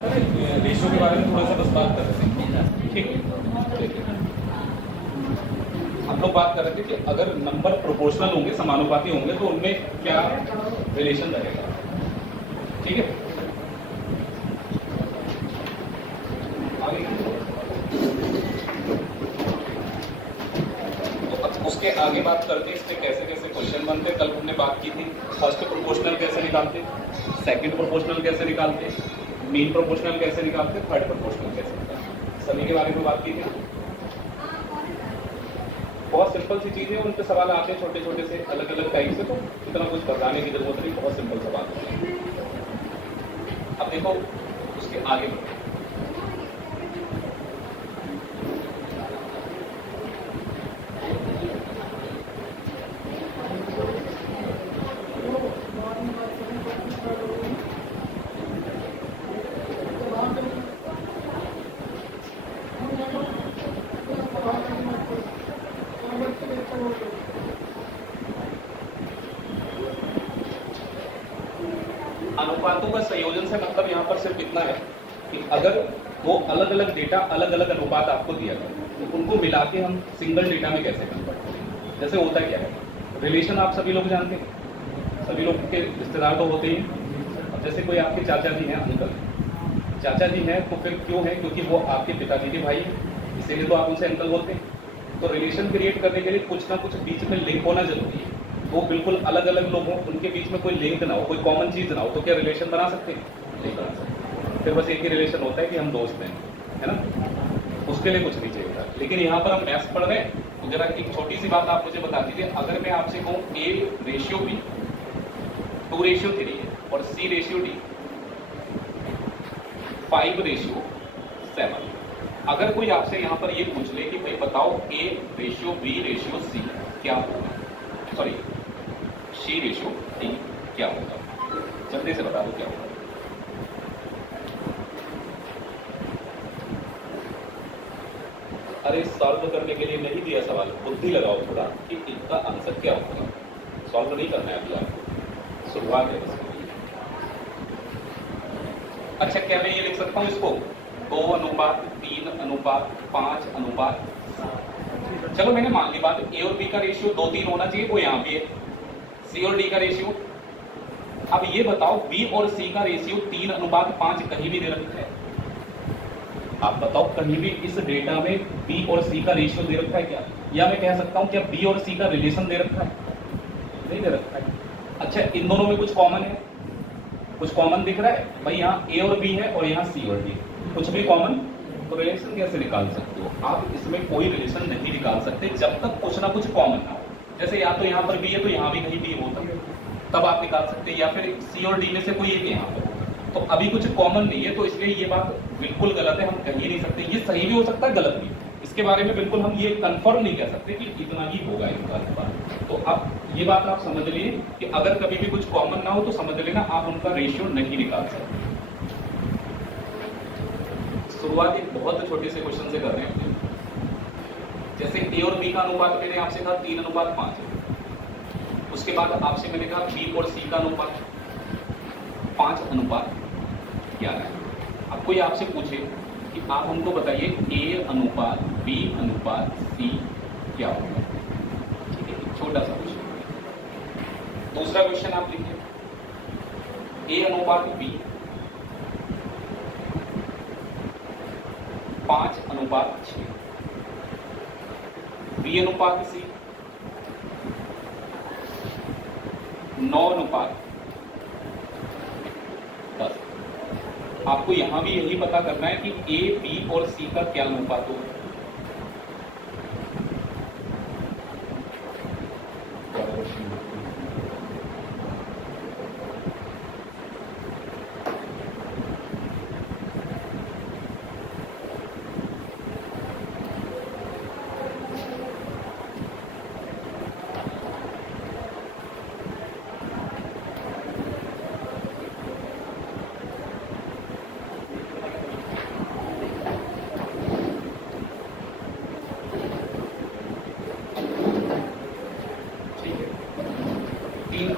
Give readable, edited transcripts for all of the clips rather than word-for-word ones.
Ratio के बारे में थोड़ा सा बस बात कर रहे थे। ठीक है, हम लोग बात कर रहे थे कि अगर नंबर प्रोपोर्शनल होंगे, समानुपाती होंगे, तो उनमें क्या रिलेशन रहेगा। ठीक है, तो अब उसके आगे बात करते हैं इसमें कैसे कैसे क्वेश्चन बनते। कल हमने बात की थी फर्स्ट प्रोपोर्शनल कैसे निकालते, सेकंड प्रोपोर्शनल कैसे निकालते, मीन प्रोपोर्शनल कैसे निकालते, थर्ड प्रोपोर्शनल कैसे निकालते, सभी के बारे में बात की थी। बहुत सिंपल सी चीज़ है, उन पर सवाल आते हैं छोटे छोटे से अलग अलग टाइप से, तो इतना कुछ बताने की जरूरत नहीं, बहुत सिंपल सवाल है। अब देखो उसके आगे बढ़ो। अनुपातों का संयोजन से मतलब यहाँ पर सिर्फ इतना है कि अगर वो अलग अलग डेटा अलग अलग अनुपात आपको दिया गया तो उनको मिला के हम सिंगल डेटा में कैसे कन्वर्ट करें। जैसे होता क्या है, रिलेशन आप सभी लोग जानते हैं, सभी लोग के रिश्तेदार तो होते ही। अब जैसे कोई आपके चाचा जी हैं, अंकल चाचा जी हैं, तो फिर क्यों है, क्योंकि वो आपके पिताजी के भाई हैं, इसीलिए तो आप उनसे अंकल बोलते हैं। तो रिलेशन क्रिएट करने के लिए कुछ ना कुछ बीच में लिंक होना जरूरी है। वो बिल्कुल अलग अलग लोग हों, उनके बीच में कोई लिंक ना हो, कोई कॉमन चीज ना हो, तो क्या रिलेशन बना सकते हैं? नहीं बना सकते। फिर बस एक ही रिलेशन होता है कि हम दोस्त हैं, है ना, उसके लिए कुछ नहीं चाहिए। लेकिन यहाँ पर हम मैथ्स पढ़ रहे हैं, तो जरा एक छोटी सी बात आप मुझे बता दीजिए। अगर मैं आपसे कहूँ A/B 2/3 और C/D 5/7, अगर कोई आपसे यहाँ पर ये पूछ ले कि भाई बताओ A/B/C क्या होगा, सॉरी C/D क्या होगा, जल्दी से बता दो क्या होगा। अरे सॉल्व करने के लिए नहीं दिया सवाल, बुद्धि लगाओ थोड़ा कि इनका आंसर क्या होगा। सॉल्व नहीं करना है अभी आपको, शुरुआत है बस। अच्छा, क्या मैं ये लिख सकता हूँ इसको 2:3:5:7? चलो मैंने मान ली बात, ए और बी का रेशियो 2:3 होना चाहिए, वो यहाँ भी है। सी और डी का रेशियो, अब ये बताओ बी और सी का रेशियो 3:5 कहीं भी दे रखा है? आप बताओ कहीं भी इस डेटा में बी और सी का रेशियो दे रखा है क्या? या मैं कह सकता हूं क्या बी और सी का रिलेशन दे रखा है? नहीं दे रखा है। अच्छा, इन दोनों में कुछ कॉमन है? कुछ कॉमन दिख रहा है भाई, यहाँ ए और बी है और यहाँ सी और डी, कुछ भी कॉमन, तो रिलेशन कैसे निकाल सकते हो आप? इसमें कोई रिलेशन नहीं निकाल सकते जब तक कुछ ना कुछ कॉमन ना हो। जैसे या तो यहाँ पर बी है तो यहाँ भी कहीं बी होता है, तब आप निकाल सकते हैं, या फिर सी और डी में से कोई एक यहाँ पर, तो अभी कुछ कॉमन नहीं है, तो इसलिए ये बात बिल्कुल गलत है, हम कह ही नहीं सकते। ये सही भी हो सकता है, गलत भी, इसके बारे में बिल्कुल हम ये कंफर्म नहीं कह सकते कि इतना ही होगा इनका अनुपात। तो अब ये बात आप समझ लीजिए कि अगर कभी भी कुछ कॉमन ना हो तो समझ लेना आप उनका रेशियो नहीं निकाल सकते। शुरुआत एक बहुत छोटे से क्वेश्चन से कर रहे हैं। जैसे ए और बी का अनुपात मैंने आपसे कहा 3:5 है, उसके बाद आपसे मैंने कहा बी और सी का अनुपात 5:11 है। अब कोई आपसे पूछे कि आप हमको बताइए A/B/C क्या होगा, ठीक है, छोटा सा क्वेश्चन। दूसरा क्वेश्चन आप लिखिए A/B 5:6, B/C 9:10। आपको यहां भी यही पता करना है कि ए, बी और सी का क्या अनुपात होगा।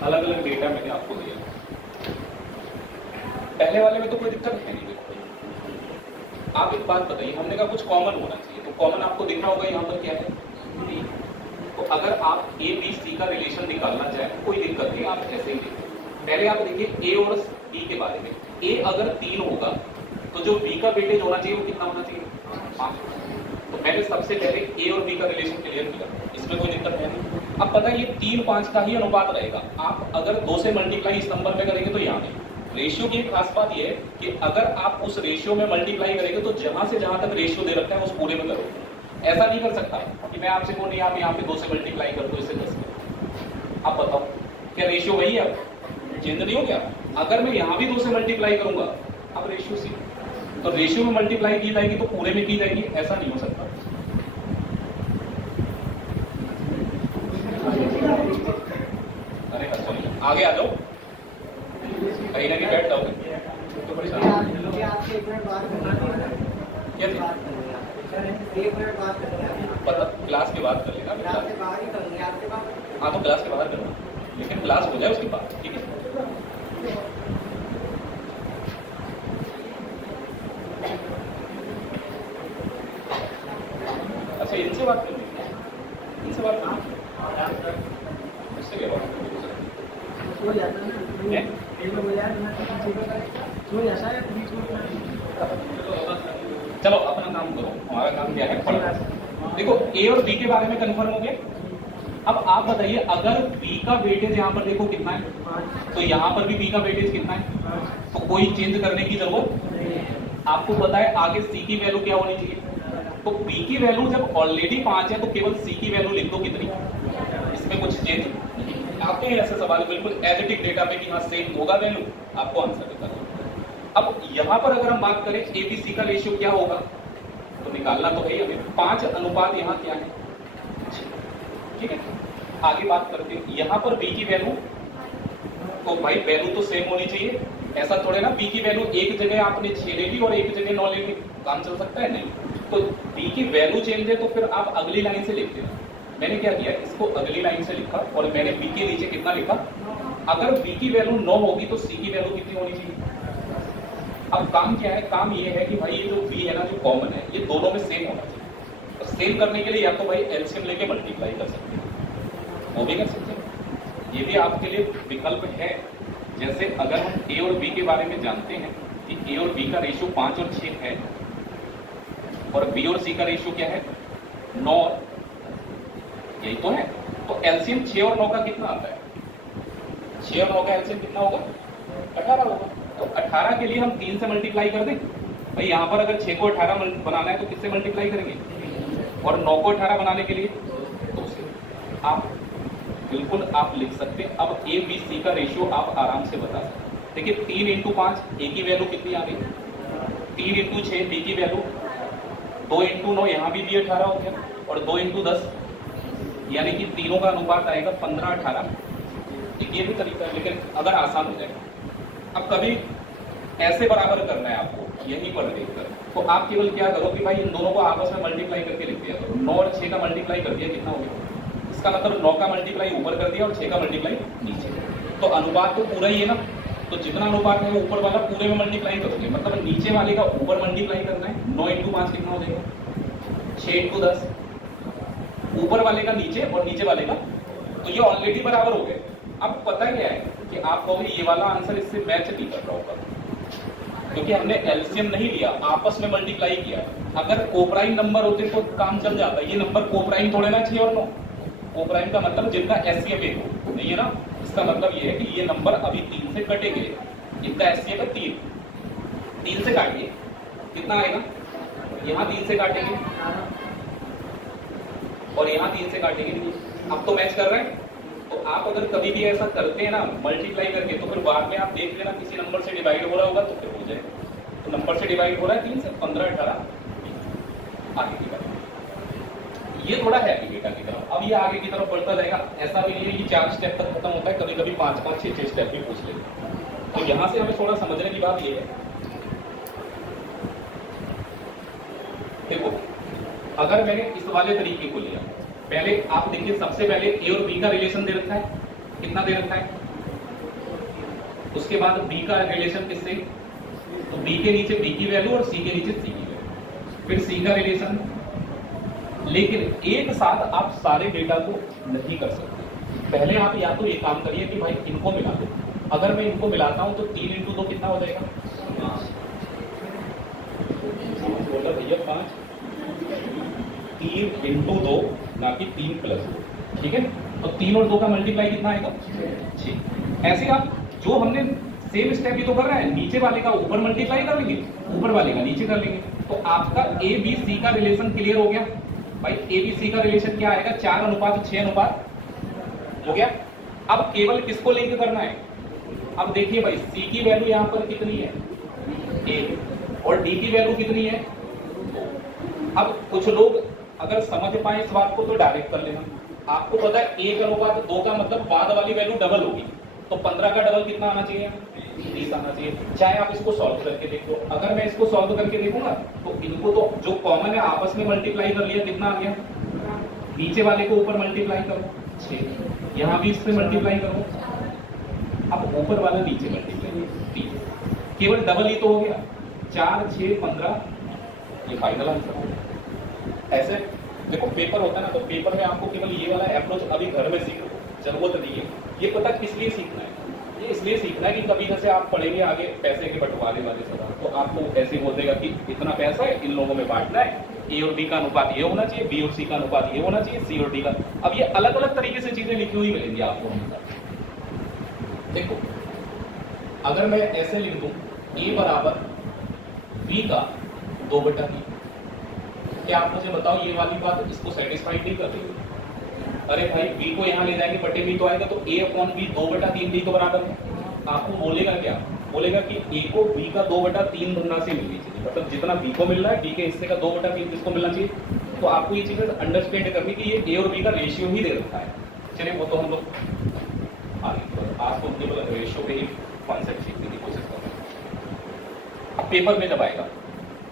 अलग अलग डेटा मैंने आपको दिया, पहले वाले में तो कोई दिक्कत है नहीं। आप एक बात बताइए, हमने कहा कुछ कॉमन होना चाहिए, तो कॉमन आपको दिख रहा होगा यहाँ पर क्या है, B। तो अगर आप ए बी सी का रिलेशन निकालना चाहें कोई दिक्कत नहीं, आप ऐसे ही देखिए। पहले आप देखिए ए और डी के बारे में। ए अगर 3 होगा तो जो बी का वेटेज होना चाहिए वो कितना होना चाहिए, 5। तो मैंने सबसे पहले ए और बी का रिलेशन क्लियर किया, इसमें कोई दिक्कत नहीं। अब पता है ये 3-5 का ही अनुपात रहेगा। आप अगर 2 से मल्टीप्लाई इस नंबर में करेंगे तो यहाँ पे रेशियो की एक खास बात ये है कि अगर आप उस रेशियो में मल्टीप्लाई करेंगे तो जहां से जहां तक रेशियो दे रखा है उस पूरे में करोगे। ऐसा नहीं कर सकता कि मैं आपसे बोलूं आप यहाँ पे 2 से मल्टीप्लाई कर दो इसे 10 में। आप बताओ क्या रेशियो वही है, चेंज नहीं हो गया? अगर मैं यहाँ भी 2 से मल्टीप्लाई करूंगा, अब रेशियो सी, तो रेशियो में मल्टीप्लाई की जाएगी तो पूरे में की जाएगी, ऐसा नहीं हो सकता। अरे अच्छा नहीं, आगे आ जाओ, कहीं ना कहीं बैठ जाओगे तो परेशान पता क्लास के बाद कर लेना, हाँ तो क्लास के बाहर करना, लेकिन क्लास हो जाए उसके बाद, ठीक है? अच्छा इनसे बात करनी है, इनसे बात करनी, इससे क्या बात करनी? चलो अपना काम करो, हमारा काम क्या है पढ़ना। देखो ए और बी के बारे में कंफर्म हो गया। अब आप बताइए अगर बी का वेटेज यहाँ पर देखो कितना है, तो यहाँ पर भी बी का वेटेज कितना है, तो कोई चेंज करने की जरूरत। आपको पता है आगे सी की वैल्यू क्या होनी चाहिए, तो बी की वैल्यू जब ऑलरेडी 5 है तो केवल सी की वैल्यू लिख दो कितनी, इसमें कुछ चेंज आपके ऐसे सवाल बिल्कुल एडिटिव डेटा में कि हाँ सेम होगा वैल्यू, आपको आंसर देता है। अब यहां पर अगर हम बात करें ए बी सी का रेशियो क्या होगा, तो निकालना तो है हमें 5 अनुपात यहाँ क्या है, ठीक है? आगे बात करते हैं यहां पर बी की वैल्यू, तो भाई वैल्यू तो सेम होनी चाहिए, ऐसा थोड़े ना बी की वैल्यू एक जगह आपने 6 ले ली और एक जगह 9 ले ली, काम चल सकता है? नहीं। तो बी की वैल्यू चेंज है तो फिर आप अगली लाइन से लिख देना। मैंने क्या किया, इसको अगली लाइन से लिखा और मैंने बी के नीचे कितना लिखा, अगर बी की वैल्यू 9 होगी तो सी की वैल्यू कितनी होनी चाहिए। अब काम क्या है, काम ये है कि भाई ये जो बी है ना जो कॉमन है ये दोनों में सेम होना चाहिए। तो सेम करने के लिए या तो भाई एलसीएम लेके मल्टीप्लाई कर सकते हैं, वो भी कर सकते हैं, ये भी आपके लिए विकल्प है। जैसे अगर हम ए और बी के बारे में जानते हैं कि ए और बी का रेशियो 5 और 6 है और बी और सी का रेशियो क्या है 9, यही तो है। तो एलसीएम 6 और 9 का कितना आता है, 6 और 9 का एलसीएम कितना होगा, 18 होगा। तो 18 के लिए हम 3 से मल्टीप्लाई कर दें भाई, यहाँ पर अगर 6 को 18 बनाना है तो किससे मल्टीप्लाई करेंगे, और 9 को 18 बनाने के लिए 2 से। आप बिल्कुल आप लिख सकते हैं। अब ए बी सी का रेशियो आप आराम से बता सकते हैं। देखिए 3 × 5 ए की वैल्यू कितनी आ गई, 3 × 6 बी की वैल्यू, 2 × 9 यहाँ भी 18 हो गया, और 2 × 10 यानी कि तीनों का अनुपात आएगा 15-18। एक ये भी तरीका है, लेकिन अगर आसान हो जाएगा। अब कभी ऐसे बराबर करना है आपको यहीं पर देखकर, तो आप केवल क्या करो कि भाई इन दोनों को आपस में मल्टीप्लाई करके लिख दिया करो। 9 और 6 का मल्टीप्लाई कर दिया कितना हो गया, इसका मतलब 9 का मल्टीप्लाई ऊपर कर दिया और 6 का मल्टीप्लाई नीचे। तो अनुपात तो पूरा ही है ना, तो जितना अनुपात है वो ऊपर वाला पूरे में मल्टीप्लाई करोगे, मतलब नीचे वाले का ऊपर मल्टीप्लाई करना है। 9 × 5 कितना हो जाएगा, 6 × 10, ऊपर वाले का नीचे और नीचे वाले का, तो ये ऑलरेडी बराबर हो गए। अब पता क्या है कि आप कहोगे ये वाला आंसर इससे मैच नहीं कर रहा होगा, क्योंकि हमने एलसीएम नहीं लिया, आपस में मल्टीप्लाई किया। अगर कोप्राइम नंबर होते तो काम चल जाता। ये नंबर कोप्राइम थोड़े ना 6 और 9, कोप्राइम का मतलब जिनका एचसीएफ 1 हो, नहीं है ना। इसका मतलब ये है कि ये नंबर अभी 3 से कटेंगे, इनका एचसीएफ है 3 से काटिए कितना आएगा, यहाँ 3 से काटेंगे और यहाँ 3 से काटेंगे, अब तो मैच कर रहे हैं। तो आप अगर कभी भी ऐसा करते हैं ना मल्टीप्लाई करके, तो फिर बाद में आप देख लेना किसी नंबर से डिवाइड हो रहा होगा तो फिर हो जाएगा। तो नंबर से डिवाइड हो रहा है 3 से, 15-18 आगे की तरफ। ये थोड़ा है डेटा की तरफ, अब ये आगे की तरफ बढ़ता जाएगा। ऐसा भी नहीं है कि 4 स्टेप तक खत्म होता है, कभी कभी 5-5, 6-6 स्टेप भी पूछ लेते हैं। तो यहाँ से हमें थोड़ा समझने की बात ये है, देखो अगर मैंने इस वाले तरीके को लिया, पहले आप देखिए सबसे पहले ए और बी का रिलेशन दे रखा है, कितना दे रखा है, उसके बाद बी का रिलेशन किससे, तो बी के नीचे बी की वैल्यू और सी के नीचे सी की वैल्यू। फिर सी का रिलेशन, लेकिन एक साथ आप सारे डेटा को नहीं कर सकते। पहले आप या तो ये काम करिए कि भाई इनको मिला दो। अगर मैं इनको मिलाता हूं तो 3 × 2 कितना हो जाएगा? 5 बोला भैया, 5। 3 × 2 ना कि 3 + 2, ठीक है। तो 3 और 2 का मल्टीप्लाई कितना आएगा? 6। ऐसे आप जो हमने सेम स्टेप ही तो कर रहे हैं, नीचे वाले का ऊपर मल्टीप्लाई कर लेंगे, ऊपर वाले का नीचे कर लेंगे। तो आपका ए बी सी का रिलेशन क्लियर हो गया भाई। ए बी सी का रिलेशन क्या आएगा? 4:6 हो गया। अब केवल किसको लिंक करना है? अब देखिए भाई, सी की वैल्यू यहां पर कितनी है? 1, और डी की वैल्यू कितनी है? 2। अब कुछ लोग अगर समझ पाए इस बात को तो डायरेक्ट कर लेना। आपको पता है 1:2 का मतलब बाद वाली वैल्यू डबल होगी, तो 15 का डबल कितना आना चाहिए? 30 आना चाहिए। चाहे आप इसको सॉल्व करके देखो। अगर मैं इसको सॉल्व करके देखूंगा तो इनको तो जो कॉमन है आपस में मल्टीप्लाई कर लिया, कितना आ गया? नीचे वाले को ऊपर मल्टीप्लाई करो 6, यहां भी इससे मल्टीप्लाई करो, अब ऊपर वाला नीचे मल्टीप्लाई 3, केवल डबल ही तो हो गया। 4, 6, 15, ये फाइनल आंसर हो गया। ऐसे देखो पेपर होता है ना, तो पेपर में आपको केवल ये वाला अप्रोच अभी घर में सीखो, जरूरत नहीं है। ये पता किस लिए सीखना है? ये इसलिए सीखना है कि कभी जैसे आप पढ़ेंगे आगे पैसे के बंटवारे वाले सवाल, तो आपको ऐसे बोल देगा कि इतना पैसा है, इन लोगों में बांटना है, ए और बी का अनुपात ये होना चाहिए, बी और सी का अनुपात ये होना चाहिए, सी और डी का। अब ये अलग अलग तरीके से चीजें लिखी हुई मिलेंगी आपको। देखो अगर मैं ऐसे लिख दूं ए बराबर बी का 2/3, क्या आप मुझे बताओ ये वाली बात इसको सेटिस्फाइड नहीं कर रही? अरे भाई बी को यहाँ ले जाएंगे, बटे बी तो आएगा, तो a/b 2/3 डी के बराबर है। आपको बोलेगा क्या? बोलेगा कि ए को बी का 2/3 धनराशि मिलनी चाहिए, मतलब जितना बी को मिल रहा है बी के हिस्से का 2/3 किसको मिलना चाहिए। तो आपको ये चीजें अंडरस्टैंड करनी कि ये ए और बी का रेशियो ही दे रखा है। चलिए वो तो हम लोग आज तो केवल रेशियो पे ही कॉन्सेप्ट सीखने की कोशिश कर रहे हैं। अब पेपर में जब आएगा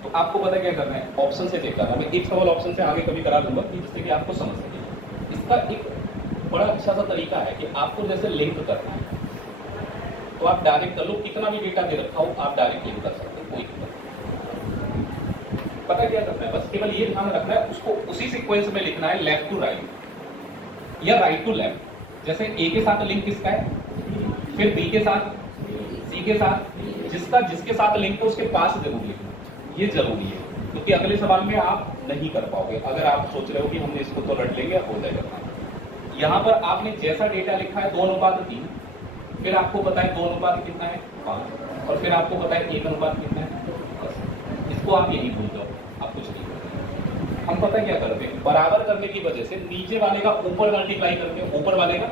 तो आपको पता क्या करना है? ऑप्शन से चेक करना है। मैं एक सवाल ऑप्शन से आगे कभी करा दूंगा कि जिससे कि आपको समझ सके। इसका एक बड़ा अच्छा सा तरीका है कि आपको जैसे लिंक करना है तो आप डायरेक्ट कर लो, कितना भी डेटा दे रखा हो आप डायरेक्ट लिंक कर सकते हो, कोई दिक्कत। पता क्या करना है? बस केवल ये ध्यान रखना है, उसको उसी सीक्वेंस में लिखना है, लेफ्ट टू राइट या राइट टू लेफ्ट। जैसे ए के साथ लिंक किसका है, फिर बी के साथ, सी के साथ, जिसके साथ लिंक है उसके पास जरूर लिखना, ये जरूरी है, क्योंकि अगले सवाल में आप नहीं कर पाओगे। अगर आप सोच रहे हो कि हमने इसको तो रट लेंगे, हो जाएगा। यहाँ पर आपने जैसा डेटा लिखा है 2:3, फिर आपको पता है 2 कितना है 5, और फिर आपको पता है 1 कितना है 10। इसको आप यही भूल जाओ, आप कुछ नहीं करते। हम पता क्या करते हैं? बराबर करने की वजह से नीचे वाले का ऊपर मल्टीप्लाई करते हैं, ऊपर वाले का।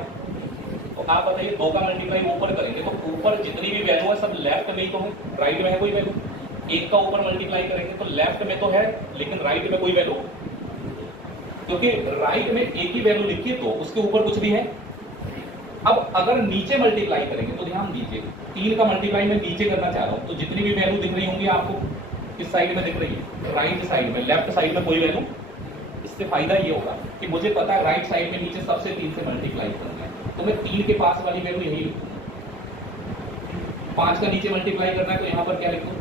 तो आप बताइए 2 का मल्टीप्लाई ऊपर करेंगे तो ऊपर जितनी भी वैल्यू है सब लेफ्ट में ही तो है, राइट में है कोई वैल्यू? 1 का ऊपर मल्टीप्लाई करेंगे तो लेफ्ट में तो है, लेकिन राइट में कोई वैल्यू, क्योंकि राइट में एक ही वैल्यू लिखी है तो उसके ऊपर कुछ भी है। अब अगर नीचे मल्टीप्लाई करेंगे तो ध्यान दीजिए, 3 का मल्टीप्लाई मैं नीचे करना चाह रहा हूं, तो जितनी भी वैल्यू दिख रही होंगी आपको किस साइड में दिख रही है? राइट साइड में। लेफ्ट साइड में कोई वैल्यू। इससे फायदा ये होगा कि मुझे पता है राइट साइड में नीचे सबसे 3 से मल्टीप्लाई करना है, तो मैं 3 के पास वाली वैल्यू यही लिखूं। 5 का नीचे मल्टीप्लाई करना है तो यहां पर क्या लिखूं?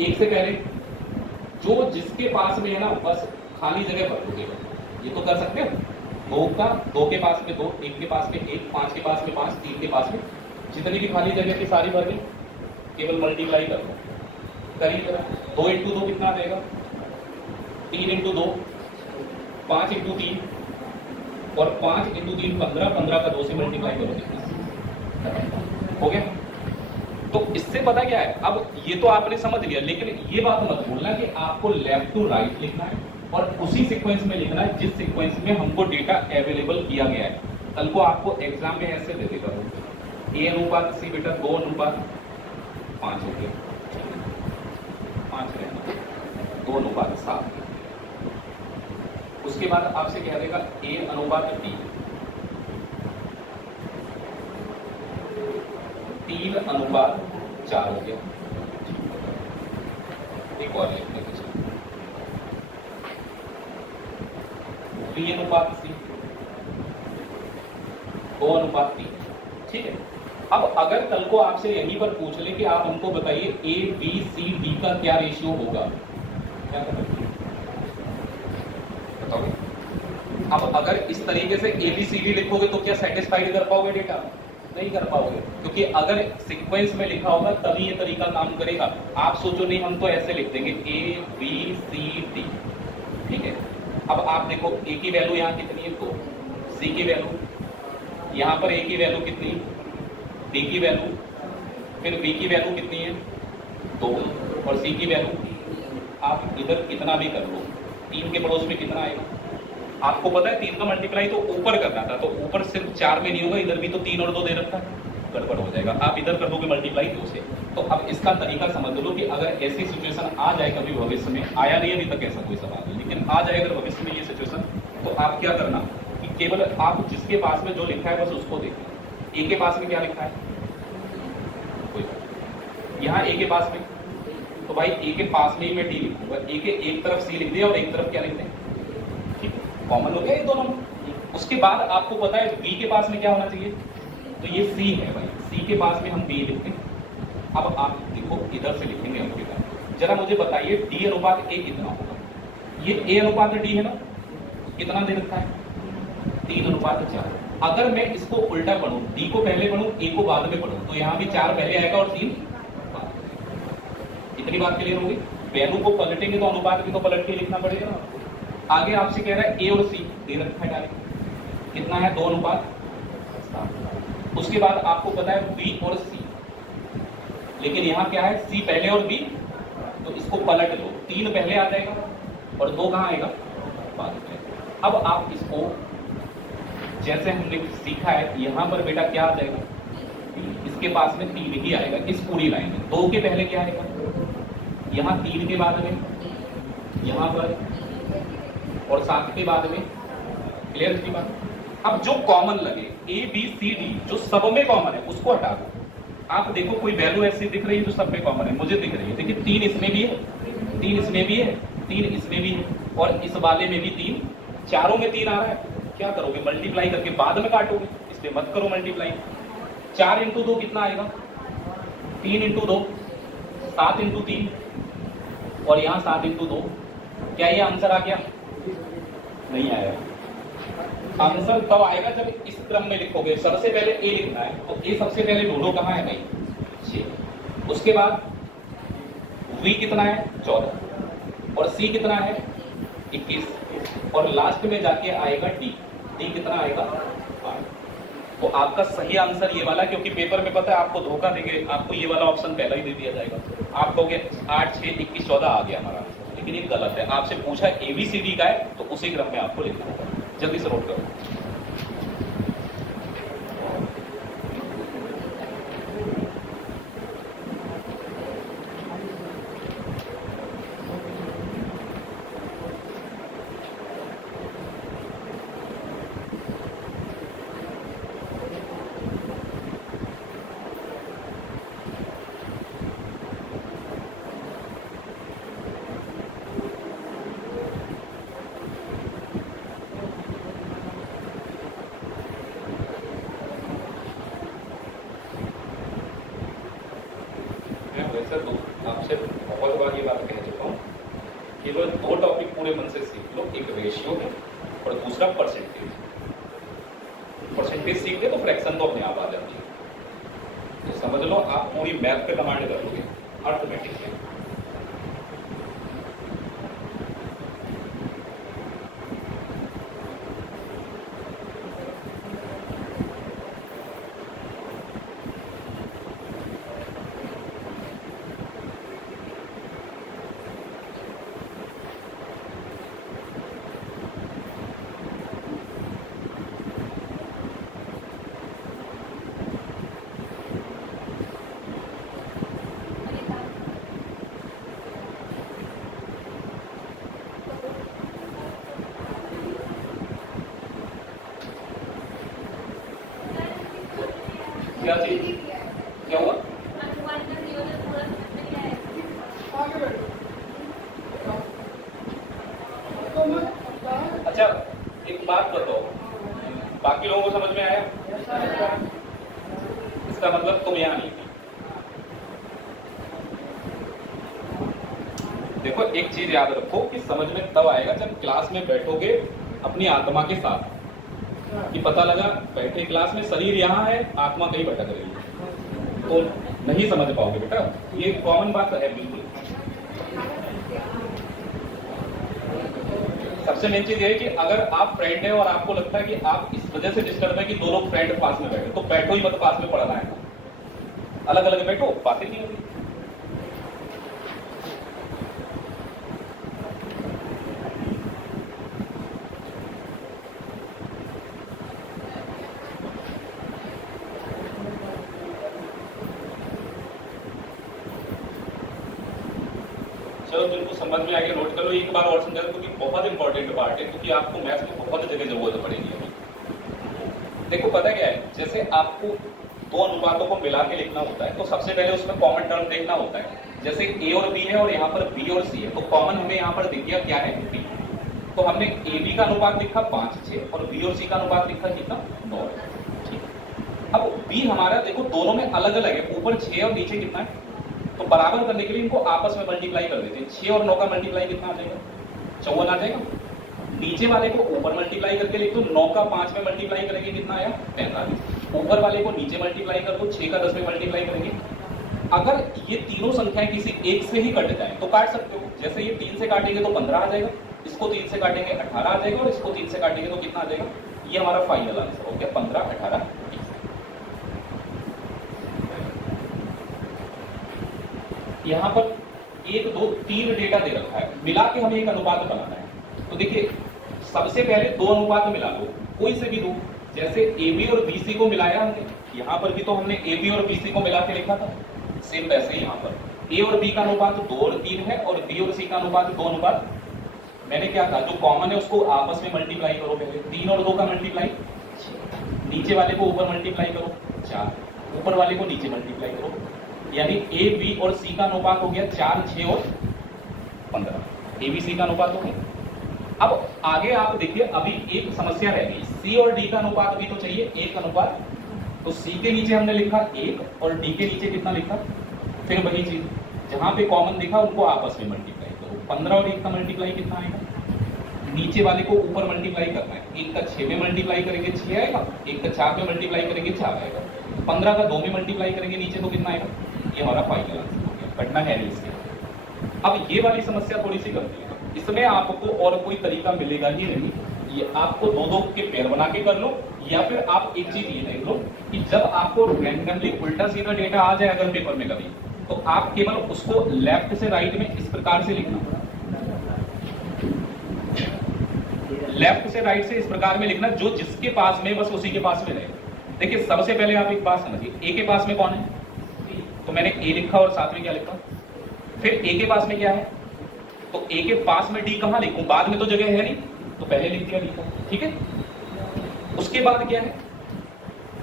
1 से पहले जो जिसके पास में है ना बस खाली जगह भर दोगे। ये तो कर सकते हो। 2 के पास में 2, 1 के पास में 1, 5 के पास में 5, 3 के पास में जितनी भी खाली जगह की सारी भर गई, केवल मल्टीप्लाई कर दो। करिए 2 × 2 कितना देगा? 3 × 2 5 × 3, और 5 × 3 15, 15 का 2 से मल्टीप्लाई करोगे, हो गया। तो इससे पता क्या है? अब ये तो आपने समझ लिया, लेकिन ये बात मत भूलना कि आपको लेफ्ट टू राइट लिखना है और उसी सीक्वेंस में लिखना है जिस सीक्वेंस में हमको डेटा अवेलेबल किया गया है। कल को आपको एग्जाम में ऐसे दे देगा, A/C बेटा 2:5 हो गया, 5 रहना, 2:7। उसके बाद आपसे कह देगा A/D 3:4 हो गया। एक और लिखने के B/C 2:3, ठीक है। अब अगर कल को आपसे यहीं पर पूछ ले कि आप हमको बताइए A, B, C, D का क्या रेशियो होगा, क्या करना? बताओगे? अब अगर इस तरीके से ABCD लिखोगे तो क्या सेटिस्फाइड कर पाओगे डेटा? नहीं कर पाओगे, क्योंकि अगर सीक्वेंस में लिखा होगा तभी ये तरीका काम करेगा। आप सोचो नहीं, हम तो ऐसे लिख देंगे ABCD, ठीक है। अब आप देखो A की वैल्यू यहाँ कितनी है? 2, C की वैल्यू यहाँ पर A की वैल्यू कितनी, B की वैल्यू, फिर B की वैल्यू कितनी है? 2, और C की वैल्यू आप इधर कितना भी कर लो, 3 के पड़ोस में कितना आएगा? आपको पता है 3 का मल्टीप्लाई तो ऊपर करना था, तो ऊपर सिर्फ 4 में नहीं होगा, इधर भी तो 3 और 2 दे रखा है, गड़बड़ हो जाएगा। आप इधर कर दोगे मल्टीप्लाई 2 से। तो अब इसका तरीका समझ लो कि अगर ऐसी सिचुएशन आ जाए कभी भविष्य में, आया नहीं अभी तक ऐसा कोई सवाल है, लेकिन आ जाए अगर भविष्य में ये सिचुएशन, तो आप क्या करना कि केवल आप जिसके पास में जो लिखा है बस उसको देखना। ए के पास में क्या लिखा है? कोई यहाँ ए के पास में, तो भाई ए के पास में ही मैं डी लिखूंगा। ए के एक तरफ सी लिख दिया और एक तरफ क्या लिख दें, कॉमन हो गया ये दोनों। उसके बाद आपको पता है बी के पास में क्या होना चाहिए, तो ये सी है भाई, सी के पास में हम बी लिखते हैं। अब आप देखो इधर से लिखेंगे हम कितना, जरा मुझे बताइए डी अनुपात ए कितना होगा? ये ए अनुपात डी है ना, कितना दे रखा है? 3:4। अगर मैं इसको उल्टा पढ़ूं, डी को पहले पढ़ूं ए को बाद में पढ़ूं, तो यहाँ भी 4 पहले आएगा और 3 बाद। इतनी बात क्लियर होगी? वैल्यू को पलटेंगे तो अनुपात भी तो पलट के लिखना पड़ेगा ना। आगे आपसे कह रहा है ए और सी दे रखा है डायरेक्ट, कितना है? 2:7। उसके बाद आपको पता है बी और सी, लेकिन यहाँ क्या है? सी पहले और बी, तो इसको पलट लो, 3 पहले आ जाएगा और 2 कहाँ आएगा? बाद में। अब आप इसको जैसे हमने सीखा है, यहाँ पर बेटा क्या आ जाएगा? इसके पास में 3 ही आएगा इस पूरी लाइन में। 2 के पहले क्या आएगा? यहाँ 3 के बाद में यहाँ पर, और 7 के बाद में। क्लियर की बात? अब जो कॉमन लगे ABCD, जो सब में कॉमन है उसको हटा दो। आप देखो कोई वैल्यू ऐसी दिख रही है जो सब में कॉमन है, मुझे दिख रही है। देखिए 3 इसमें भी है, 3 इसमें भी है, 3 इसमें भी है, और इस वाले में भी 3, चारों में 3 आ रहा है। क्या करोगे? मल्टीप्लाई करके बाद में काटोगे, इसलिए मत करो मल्टीप्लाई। 4 × 2 कितना आएगा? 3 × 2 7 × 3, और यहाँ 7 × 2। क्या ये आंसर आ गया? नहीं आया। आंसर तब आएगा जब इस क्रम में लिखोगे। सबसे पहले ए लिखना है, तो ए सबसे पहले ढूंढो कहाँ है भाई? 6। उसके बाद V कितना है? 14, और C कितना है? 21, और लास्ट में जाके आएगा D कितना आएगा? 8। तो आपका सही आंसर ये वाला, क्योंकि पेपर में पता है आपको धोखा देंगे, आपको ये वाला ऑप्शन पहला ही दे दिया जाएगा। आप कहोगे 8, 6, 21, 14 आ गया हमारा आंसर, लेकिन ये गलत है। आपसे पूछा ABCD का है, तो उसी क्रम में आपको लिखना होगा। जल्दी से नोट करो। आपसे बहुत बार ये बात कह चुका हूँ, केवल 2 टॉपिक पूरे मन से सीख लो, एक रेशियो है और दूसरा परसेंटेज। परसेंटेज सीख ले तो फ्रैक्शन तो अपने आप आ जाती है। तो समझ लो आप पूरी मैथ पे कमांड कर लोगे अर्थमेटिक में। क्या चीज? क्या हुआ? अच्छा एक बात बताओ, बाकी लोगों को समझ में आया? इसका मतलब तुम यहाँ नहीं थी। देखो एक चीज याद रखो कि समझ में तब आएगा जब क्लास में बैठोगे अपनी आत्मा के साथ, कि पता लगा बैठे क्लास में शरीर यहाँ है, आत्मा कहीं भटक रही है, तो नहीं समझ पाओगे बेटा। ये कॉमन बात है बिल्कुल। सबसे मेन चीज ये है कि अगर आप फ्रेंड है और आपको लगता है कि आप इस वजह से डिस्टर्ब है कि दो लोग फ्रेंड पास में बैठे, तो बैठो ही मत पास में पढ़ना है, अलग अलग बैठो, बातें नहीं होगी। चलो बिल्कुल समझ में आ गया, नोट कर लो एक बार और समझा, क्योंकि बहुत इंपॉर्टेंट पार्ट है, क्योंकि आपको मैथ्स में बहुत जगह जरूरत पड़ेगी अभी। देखो पता क्या है, जैसे आपको दो अनुपातों को मिला के लिखना होता है तो सबसे पहले उसमें कॉमन टर्म देखना होता है। जैसे ए और बी है और यहाँ पर बी और सी है, तो कॉमन हमें यहाँ पर दिख गया क्या है, बी। तो हमने ए बी का अनुपात लिखा 5:6 और बी और सी का अनुपात लिखा कितना, 9। ठीक, अब बी हमारा देखो दोनों में अलग अलग है, ऊपर 6 और नीचे कितना है, तो बराबर करने के लिए इनको आपस में मल्टीप्लाई कर देते हैं। 6 और 9 का मल्टीप्लाई कितना आ जाएगा, 54 आ जाएगा। नीचे वाले को ऊपर मल्टीप्लाई करके लिख दो, 9 का 5 में मल्टीप्लाई करेंगे कितना आया, 45। ऊपर वाले को नीचे मल्टीप्लाई कर दो, 6 का 10 में मल्टीप्लाई करेंगे। अगर ये तीनों संख्याएं किसी एक से ही कट जाए तो काट सकते हो, जैसे ये 3 से काटेंगे तो 15 आ जाएगा, इसको 3 से काटेंगे 18 आ जाएगा, और इसको 3 से काटेंगे तो कितना आ जाएगा। ये हमारा फाइनल आंसर हो गया 15, 18, 20। यहाँ पर 1, 2, 3 डेटा दे रखा है, मिला के हमें एक अनुपात बनाना है। तो देखिए सबसे पहले दो अनुपात मिला लो, कोई से भी दो। जैसे AB और BC को मिलाया हमने, यहाँ पर भी तो हमने AB और BC को मिला के लिखा था, सेम वैसे यहाँ पर A और B का अनुपात 2 और 3 है, और B और C का अनुपात 2 अनुपात। मैंने क्या कहा, जो कॉमन है उसको आपस में मल्टीप्लाई करो पहले, 3 और 2 का मल्टीप्लाई, नीचे वाले को ऊपर मल्टीप्लाई करो 4, ऊपर वाले को नीचे मल्टीप्लाई करो, यानी A, B और C का अनुपात हो गया 4, 6 और 15। A, B, C का अनुपात हो गया। अब आगे आप देखिए, अभी एक समस्या रह गई, C और D का अनुपात भी तो चाहिए, 1 अनुपात। तो C के नीचे हमने लिखा 1 और D के नीचे कितना लिखा, फिर वही चीज जहां पे कॉमन दिखा उनको आपस में मल्टीप्लाई करो। 15 और 1 का मल्टीप्लाई कितना आएगा, नीचे वाले को ऊपर मल्टीप्लाई करना है, 1 का 6 में मल्टीप्लाई करेंगे 6 आएगा, 1 का 4 में मल्टीप्लाई करेंगे 4 आएगा, 15 का 2 में मल्टीप्लाई करेंगे नीचे तो कितना आएगा। ये हमारा फाइनल आंसर हो गया, कटना है नहीं इसके। अब ये वाली समस्या थोड़ी सी गंदी है, इसमें आपको और कोई तरीका मिलेगा ही नहीं, ये आपको दो के पेयर बना के कर लो, या फिर आप एक चीज ये देख लो कि जब आपको रैंडमली उल्टा सीधा डेटा आ जाए अगर पेपर में कभी, तो आप केवल उसको लेफ्ट से राइट में इस प्रकार से लिखना, लेफ्ट से राइट से इस प्रकार में लिखना, जो जिसके पास में बस उसी के पास में रहे। देखिए सबसे पहले आप एक बात समझिए, ए के पास में कौन है, तो मैंने ए लिखा और साथ में क्या लिखा, फिर ए के पास में क्या है, तो ए के पास में डी कहां लिखूं, बाद में तो जगह है नहीं, तो पहले लिख दिया लिखा, ठीक है। उसके बाद क्या है,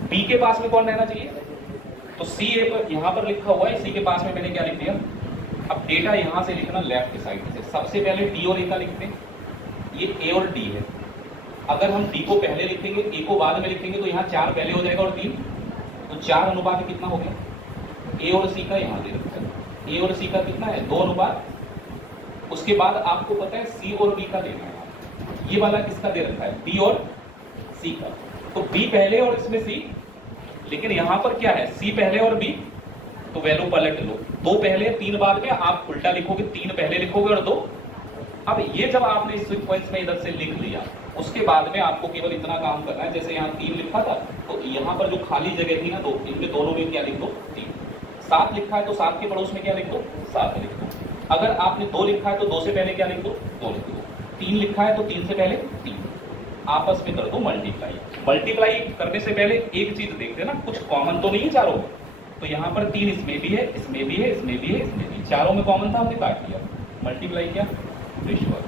बी के पास में कौन रहना चाहिए, तो सी ए पर यहां पर लिखा हुआ है, सी के पास में मैंने क्या लिख दिया। अब डेटा यहां से लिखना लेफ्ट साइड से, सबसे पहले डी और ए का लिखते हैं, ये ए और डी है। अगर हम डी को पहले लिखेंगे ए को बाद में लिखेंगे तो यहाँ 4 पहले हो जाएगा और 3, तो 4 अनुपात कितना हो गया, ए और सी का यहाँ दे रखा है, ए और सी का कितना है 2 अनुपात। उसके बाद आपको पता है सी और बी का देना है, ये वाला किसका दे रखा है, बी और सी का, तो बी पहले और इसमें सी, लेकिन यहां पर क्या है सी पहले और बी, तो वैल्यू पलट लो, 2 पहले 3 बाद में, आप उल्टा लिखोगे 3 पहले लिखोगे और 2। अब ये जब आपने इस सीक्वेंस में इधर से लिख लिया, उसके बाद में आपको केवल इतना काम करना है, जैसे यहाँ 3 लिखा था तो यहाँ पर जो खाली जगह थी ना 2, इनमें दोनों में क्या लिख दो 3। 7 लिखा है तो 7 के पड़ोस में क्या लिख दो 7 लिख दो। अगर आपने 2 लिखा है तो 2 से पहले क्या लिख दो 2 लिख दो। 3 लिखा है तो 3 से पहले 3, आपस में कर दो मल्टीप्लाई। मल्टीप्लाई करने से पहले एक चीज देखते ना, कुछ कॉमन तो नहीं है चारों, तो यहाँ पर 3 इसमें भी है, इसमें भी है, इसमें भी है, इसमें भी, चारों में कॉमन था, हमने काट दिया, मल्टीप्लाई किया, रेशियो।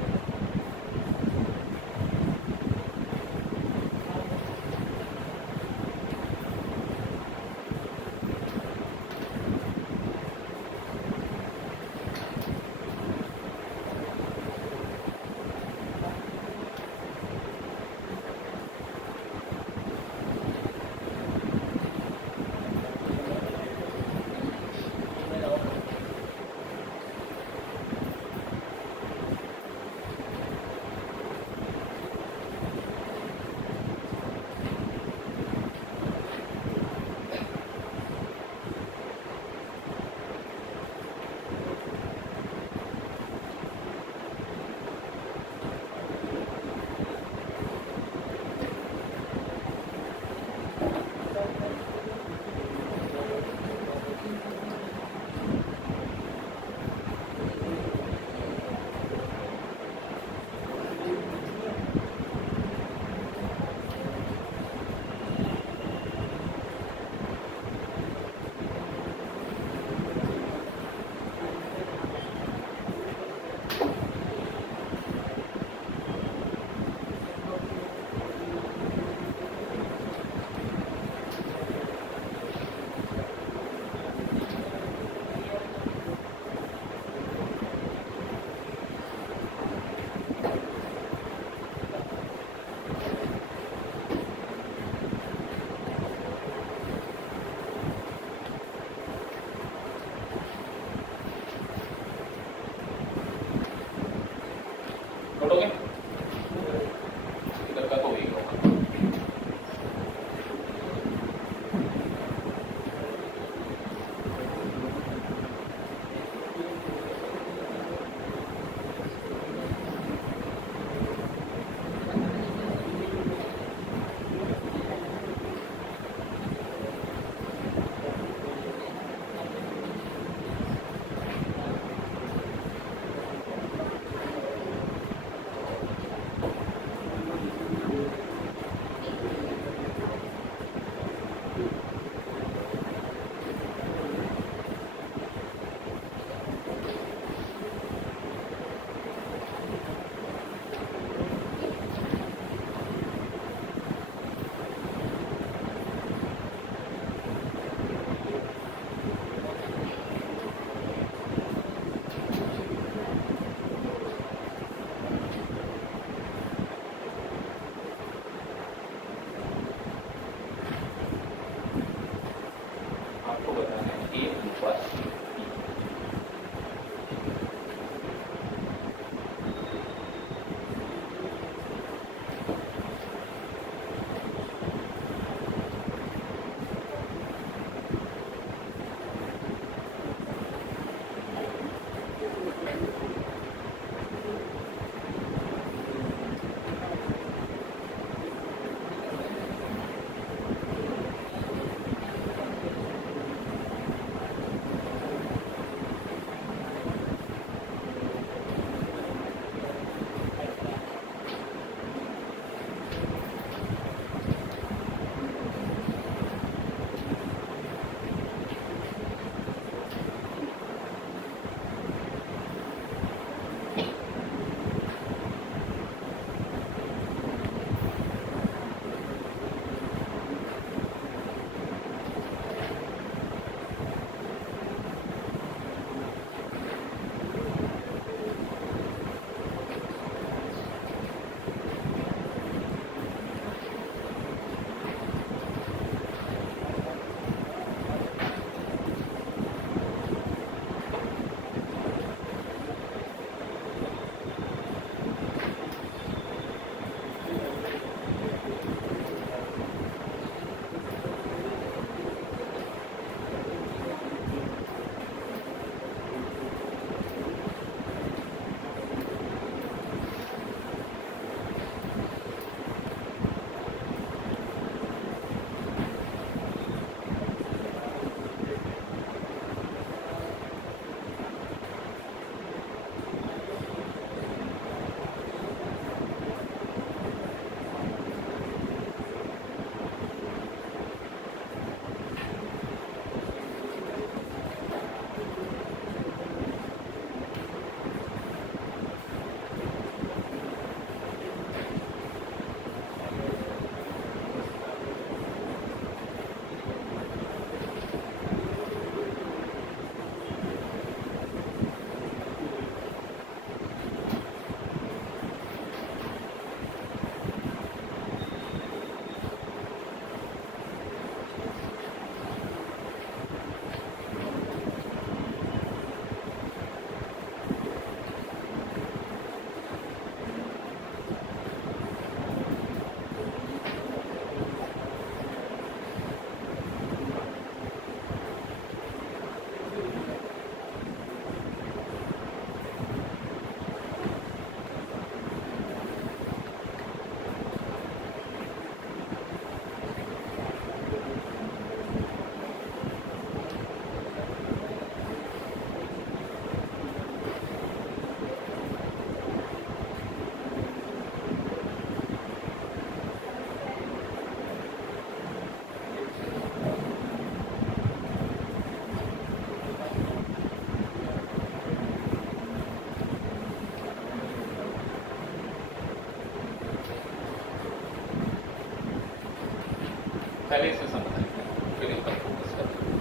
पहले इसे समझ लेते हैं फिर इन पर फोकस करते हैं।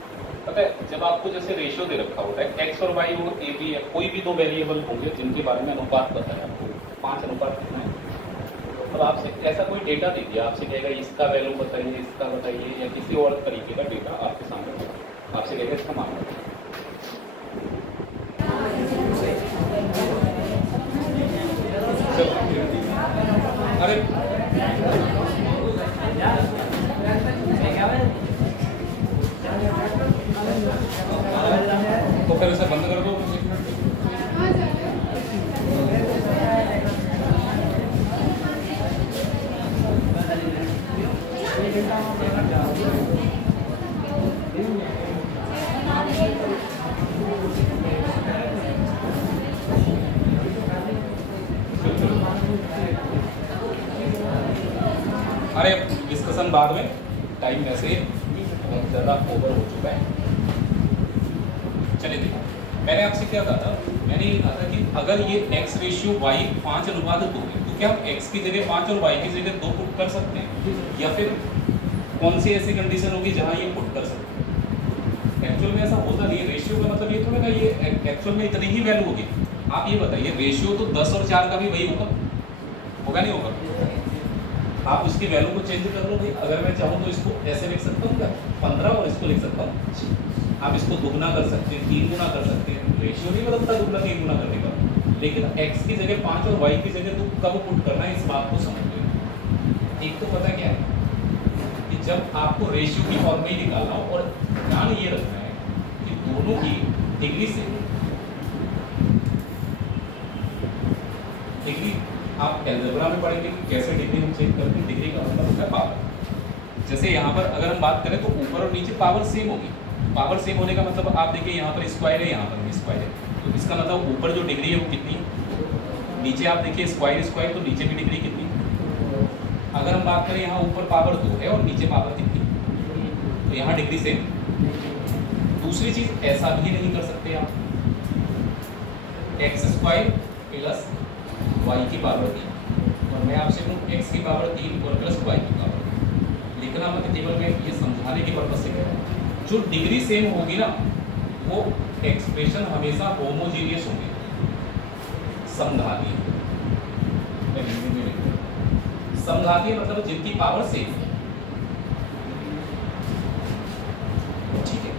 पता है जब आपको जैसे रेशियो दे रखा होता है एक्स और वाई और ए बी है, कोई भी दो वेरिएबल होंगे जिनके बारे में अनुपात पता है आपको 5 अनुपात कितना है, अब आपसे ऐसा कोई डेटा दे दिया, आपसे कहेगा इसका वैल्यू बताइए, इसका बताइए, या किसी और तरीके का डेटा आपके सामने होगा, आपसे कहेगा इसका मान बताइए। अरे तो फिर इसे बंद कर दो। अरे डिस्कशन बाद में, टाइम वैसे बहुत ज़्यादा ओवर हो चुका है। चलिए देखो, मैंने आपसे क्या कहा था, मैंने ये कहा था कि अगर ये x रेशियो y 5 अनुपात 2 है तो क्या हम x की जगह 5 और y की जगह 2 पुट कर सकते हैं, या फिर कौन सी ऐसी कंडीशन होगी जहाँ ये पुट कर सकते हैं। एक्चुअल में ऐसा होता नहीं है, रेशियो का मतलब ये थोड़ा ना ये एक्चुअल में इतनी ही वैल्यू होगी। आप ये बताइए रेशियो तो 10 और 4 का भी वही होगा नहीं होगा? आप उसकी वैल्यू को चेंज कर लो भाई। अगर मैं चाहूँ तो इसको ऐसे लिख सकता हूँ क्या 15, और इसको लिख सकता हूँ, आप इसको दुगना कर सकते हैं, 3 गुना कर सकते हैं। रेशियो नहीं बदलता दुगना 3 गुना करने का, लेकिन x की जगह 5 और y की जगह तो कब पुट करना है इस बात को समझ लो। एक तो पता क्या है कि जब आपको रेशियो की फॉर्म में ही निकालना हो, और ध्यान ये रखना है कि दोनों की डिग्री से डिग्री आप अलजेब्रा में पढ़ेंगे कि कैसे डिग्री हम चेक करते हैं। डिग्री का मतलब होता है पावर। जैसे यहाँ पर अगर हम बात करें तो ऊपर और नीचे पावर सेम होगी। पावर सेम होने का मतलब आप देखिए यहाँ पर स्क्वायर है, यहाँ पर भी स्क्वायर है, तो इसका मतलब ऊपर जो डिग्री है वो कितनी है, नीचे आप देखिए स्क्वायर स्क्वायर, तो नीचे भी डिग्री कितनी है। अगर हम बात करें यहाँ ऊपर पावर 2 है और नीचे पावर कितनी, तो यहाँ डिग्री सेम। दूसरी चीज ऐसा भी नहीं कर सकते आप, एक्स स्क्वायर प्लस वाई की पावर 3, और मैं आपसे कहूँ एक्स की पावर 3 और प्लस वाई की पावर। लिखना मत, केवल मैं ये समझाने के पर्पज से कह रहा हूँ। जो डिग्री सेम होगी ना वो एक्सप्रेशन हमेशा होमोजीनियस होंगे, समघातीय। मैं हिंदी में लिखूँ समघातीय मतलब जिनकी पावर सेम है। ठीक है,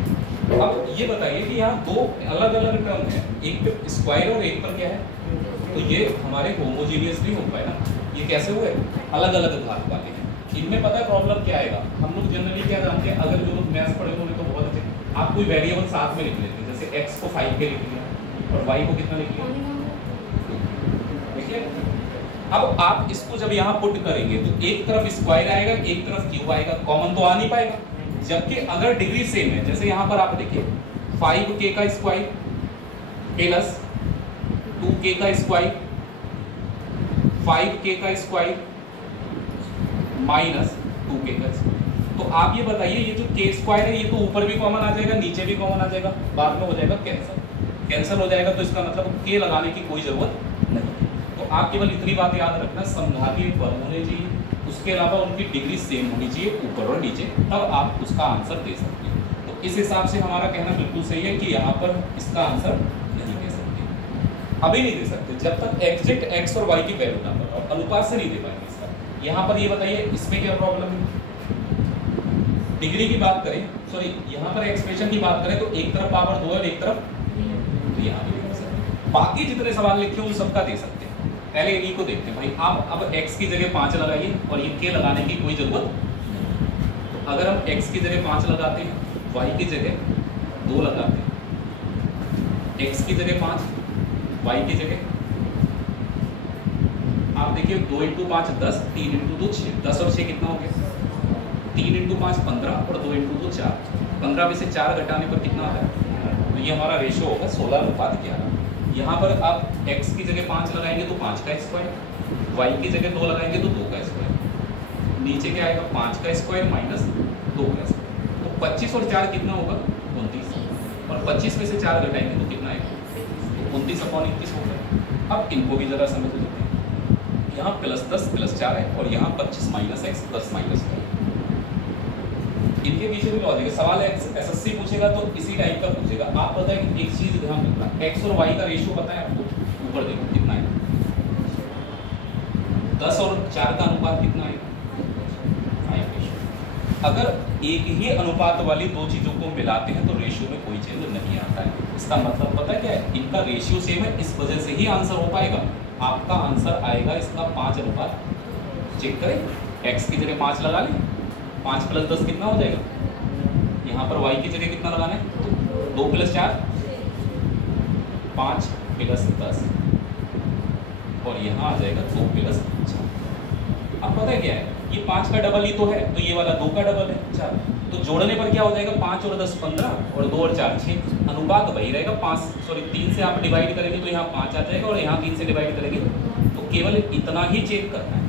अब ये बताइए कि यहाँ दो अलग अलग टर्म है, एक पे स्क्वायर और एक पर क्या है, तो ये हमारे होमोजीनियस नहीं हो पाए ना। ये कैसे हुए, अलग अलग घात वाले हैं। इनमें पता है प्रॉब्लम क्या आएगा, हम लोग जनरली क्या जानते हैं, अगर जो लोग मैथ्स पढ़े होंगे तो बहुत अच्छे, आप कोई वेरिएबल साथ में लिख लेते हैं, जैसे x को 5 के लिख लिया और y को कितना लिख लिया, देखिए। अब आप इसको जब यहाँ पुट करेंगे तो एक तरफ स्क्वायर आएगा, एक तरफ क्यूब आएगा, कॉमन तो आ नहीं पाएगा। जबकि अगर डिग्री सेम है, जैसे यहाँ पर आप देखिए 5k का स्क्वायर प्लस 2k का स्क्वायर, 5k का स्क्वायर माइनस 2k का स्क्वायर, तो आप ये बताइए ये जो k स्क्वायर है ये तो ऊपर भी कॉमन आ जाएगा, नीचे भी कॉमन आ जाएगा, बाद में हो जाएगा कैंसिल हो जाएगा। तो इसका मतलब k लगाने की कोई जरूरत नहीं। तो आप केवल इतनी बात याद रखना, समघातीय फॉर्म होने चाहिए, उसके अलावा उनकी डिग्री सेम होनी चाहिए ऊपर और नीचे, तब आप उसका आंसर दे सकते हैं। तो इस हिसाब से हमारा कहना बिल्कुल सही है कि यहाँ पर इसका आंसर नहीं दे सकते, अभी नहीं दे सकते जब तक एग्जैक्ट x और y की वैल्यू ना बताओ, अनुपात से नहीं दे पाएंगे इसका। यहाँ पर ये बताइए इसमें क्या प्रॉब्लम है, डिग्री की बात करें, सॉरी यहाँ पर एक्सप्रेशन की बात करें तो एक तरफ पावर 2 और एक तरफ, तो यहाँ भी दे सकते। बाकी जितने सवाल लिखे उन सबका दे सकते हैं। पहले इन्हीं को देखते हैं भाई। आप अब x की जगह 5 लगाइए और ये k लगाने की कोई जरूरत नहीं। तो अगर हम x की जगह 5 लगाते हैं, y की जगह 2 लगाते हैं, x की जगह 5, y की जगह आप देखिए 2 × 5 10, 3 × 2 6, 10 और 6 कितना हो गया, 3 × 5 15 और 2 × 2 4, 15 में से 4 घटाने पर कितना आता है, तो ये हमारा रेशियो होगा 16:11। यहाँ पर आप x की जगह 5 लगाएंगे तो 5 का स्क्वायर, y की जगह 2 लगाएंगे तो 2 का स्क्वायर, नीचे क्या आएगा 5 का स्क्वायर माइनस 2 का स्क्वायर, तो 25 और 4 कितना होगा 29, और 25 में से 4 घटाएंगे तो कितना आएगा, तो 29/21 होगा। अब इनको भी ज़रा समझ लेते हैं, यहाँ +10 + 4 है और यहाँ 25 - x 10 - 4, इनके पीछे भी लॉजिक है। सवाल एसएससी पूछेगा तो इसी टाइप का पूछेगा। आप पता है कि एक चीज ध्यान रखना, एक्स और वाई का रेशियो पता है आपको? ऊपर देखो कितना है, 10 और 4 का अनुपात कितना है? 5। अगर एक ही अनुपात वाली दो चीजों को मिलाते हैं तो रेशियो में कोई चेंज नहीं आता है। इसका मतलब पता है क्या है? इनका रेशियो सेम है, इस वजह से ही आंसर हो पाएगा। आपका आंसर आएगा इसका 5 अनुपात। चेक करें, x की जगह 5 लगा लें, 5 + 10 कितना हो जाएगा? यहाँ पर y की जगह कितना लगाना है? 2 + 4 5 + 10 और यहाँ आ जाएगा 2 + 4। अब पता है क्या है? ये 5 का डबल ही तो है, तो ये वाला 2 का डबल है 4। तो जोड़ने पर क्या हो जाएगा? 5 और 10 15 और 2 और 4 6। अनुपात वही रहेगा। 3 से आप डिवाइड करेंगे तो यहाँ 5 आ जाएगा और यहाँ 3 से डिवाइड करेंगे तो केवल इतना ही चेक करना है।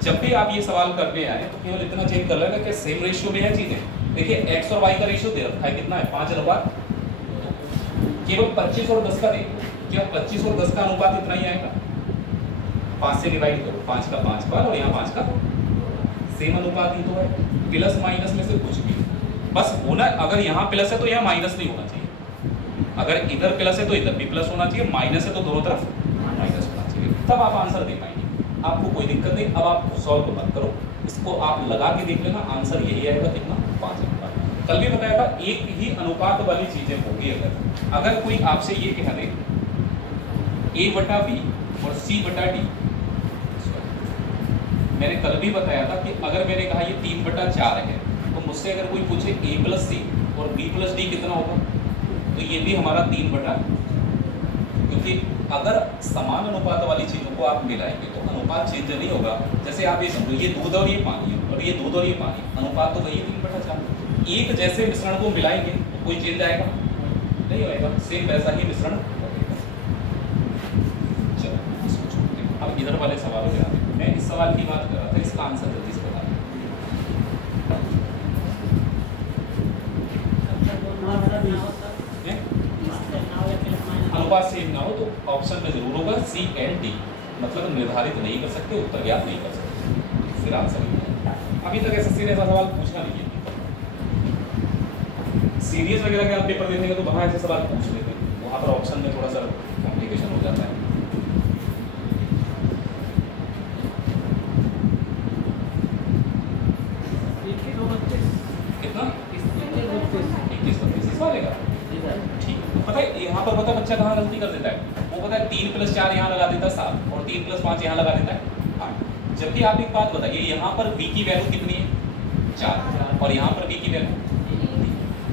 जब भी आप ये सवाल करने आए तो केवल इतना चेक कर लेना कि सेम रेशियो में है चीजें। देखिए x और y का रेशियो दे रखा है कितना है? 5 अनुपात। केवल 25 और 10 का देखो, क्या 25 और 10 का अनुपात इतना ही आएगा? 5 से डिवाइड करो, 5 का 5 बार और यहाँ 5 का सेम अनुपात ही तो है। प्लस माइनस में से कुछ भी बस होना, अगर यहाँ प्लस है तो यहाँ माइनस नहीं होना चाहिए, अगर इधर प्लस है तो इधर भी प्लस होना चाहिए, माइनस है तो दोनों तरफ माइनस होना चाहिए, तब आप आंसर दे पाएंगे। आपको कोई दिक्कत नहीं। अब आप सॉल्व मत करो, इसको आप लगा के देख लेना, आंसर यही आएगा कितना? 5 अनुपात। कल भी बताया था एक ही अनुपात वाली चीजें होगी। अगर कोई आपसे ये कह दे a/b और c/d, मैंने कल भी बताया था कि अगर मैंने कहा ये 3/4 है तो मुझसे अगर कोई पूछे a + c और b + d कितना होगा तो ये भी हमारा 3/, क्योंकि अगर समान अनुपात वाली चीजों को आप मिलाएंगे तो अनुपात चेंज नहीं होगा। जैसे आप ये समझो ये दूध और ये पानी है और ये दूध और ये पानी, अनुपात तो वही 3/4। एक जैसे मिश्रण को मिलाएंगे तो कोई चेंज आएगा नहीं आएगा, सेम वैसा ही मिश्रण होगा। चलो इसको छोड़ते हैं, अब इधर वाले सवालों पे आते हैं। मैं इस सवाल की बात कर रहा था, इसका आंसर जल्दी से बता दें। अनुपात सेम ना हो तो ऑप्शन में जरूर होगा सी एंड डी, मतलब निर्धारित नहीं कर सकते, उत्तर ज्ञात नहीं कर सकते, फिर आंसर नहीं। अभी तक एसएससी ने ऐसा सवाल पूछा नहीं है। सीरीज वगैरह के आप पेपर देखेंगे तो वहाँ ऐसे सवाल पूछ लेते हैं, वहाँ पर ऑप्शन में थोड़ा सा कॉम्प्लिकेशन हो जाता है। कितना? 21-32 वाले का ठीक है। पता है यहाँ पर पता है बच्चा कहाँ गलती कर देता है? वो पता है 3 + 4 यहाँ लगा देता है 7 और 3 + 5 यहाँ लगा देता है 8। जबकि आप एक बात बताइए, यहाँ पर v की वैल्यू कितनी है? 4 और यहाँ पर v की वैल्यू,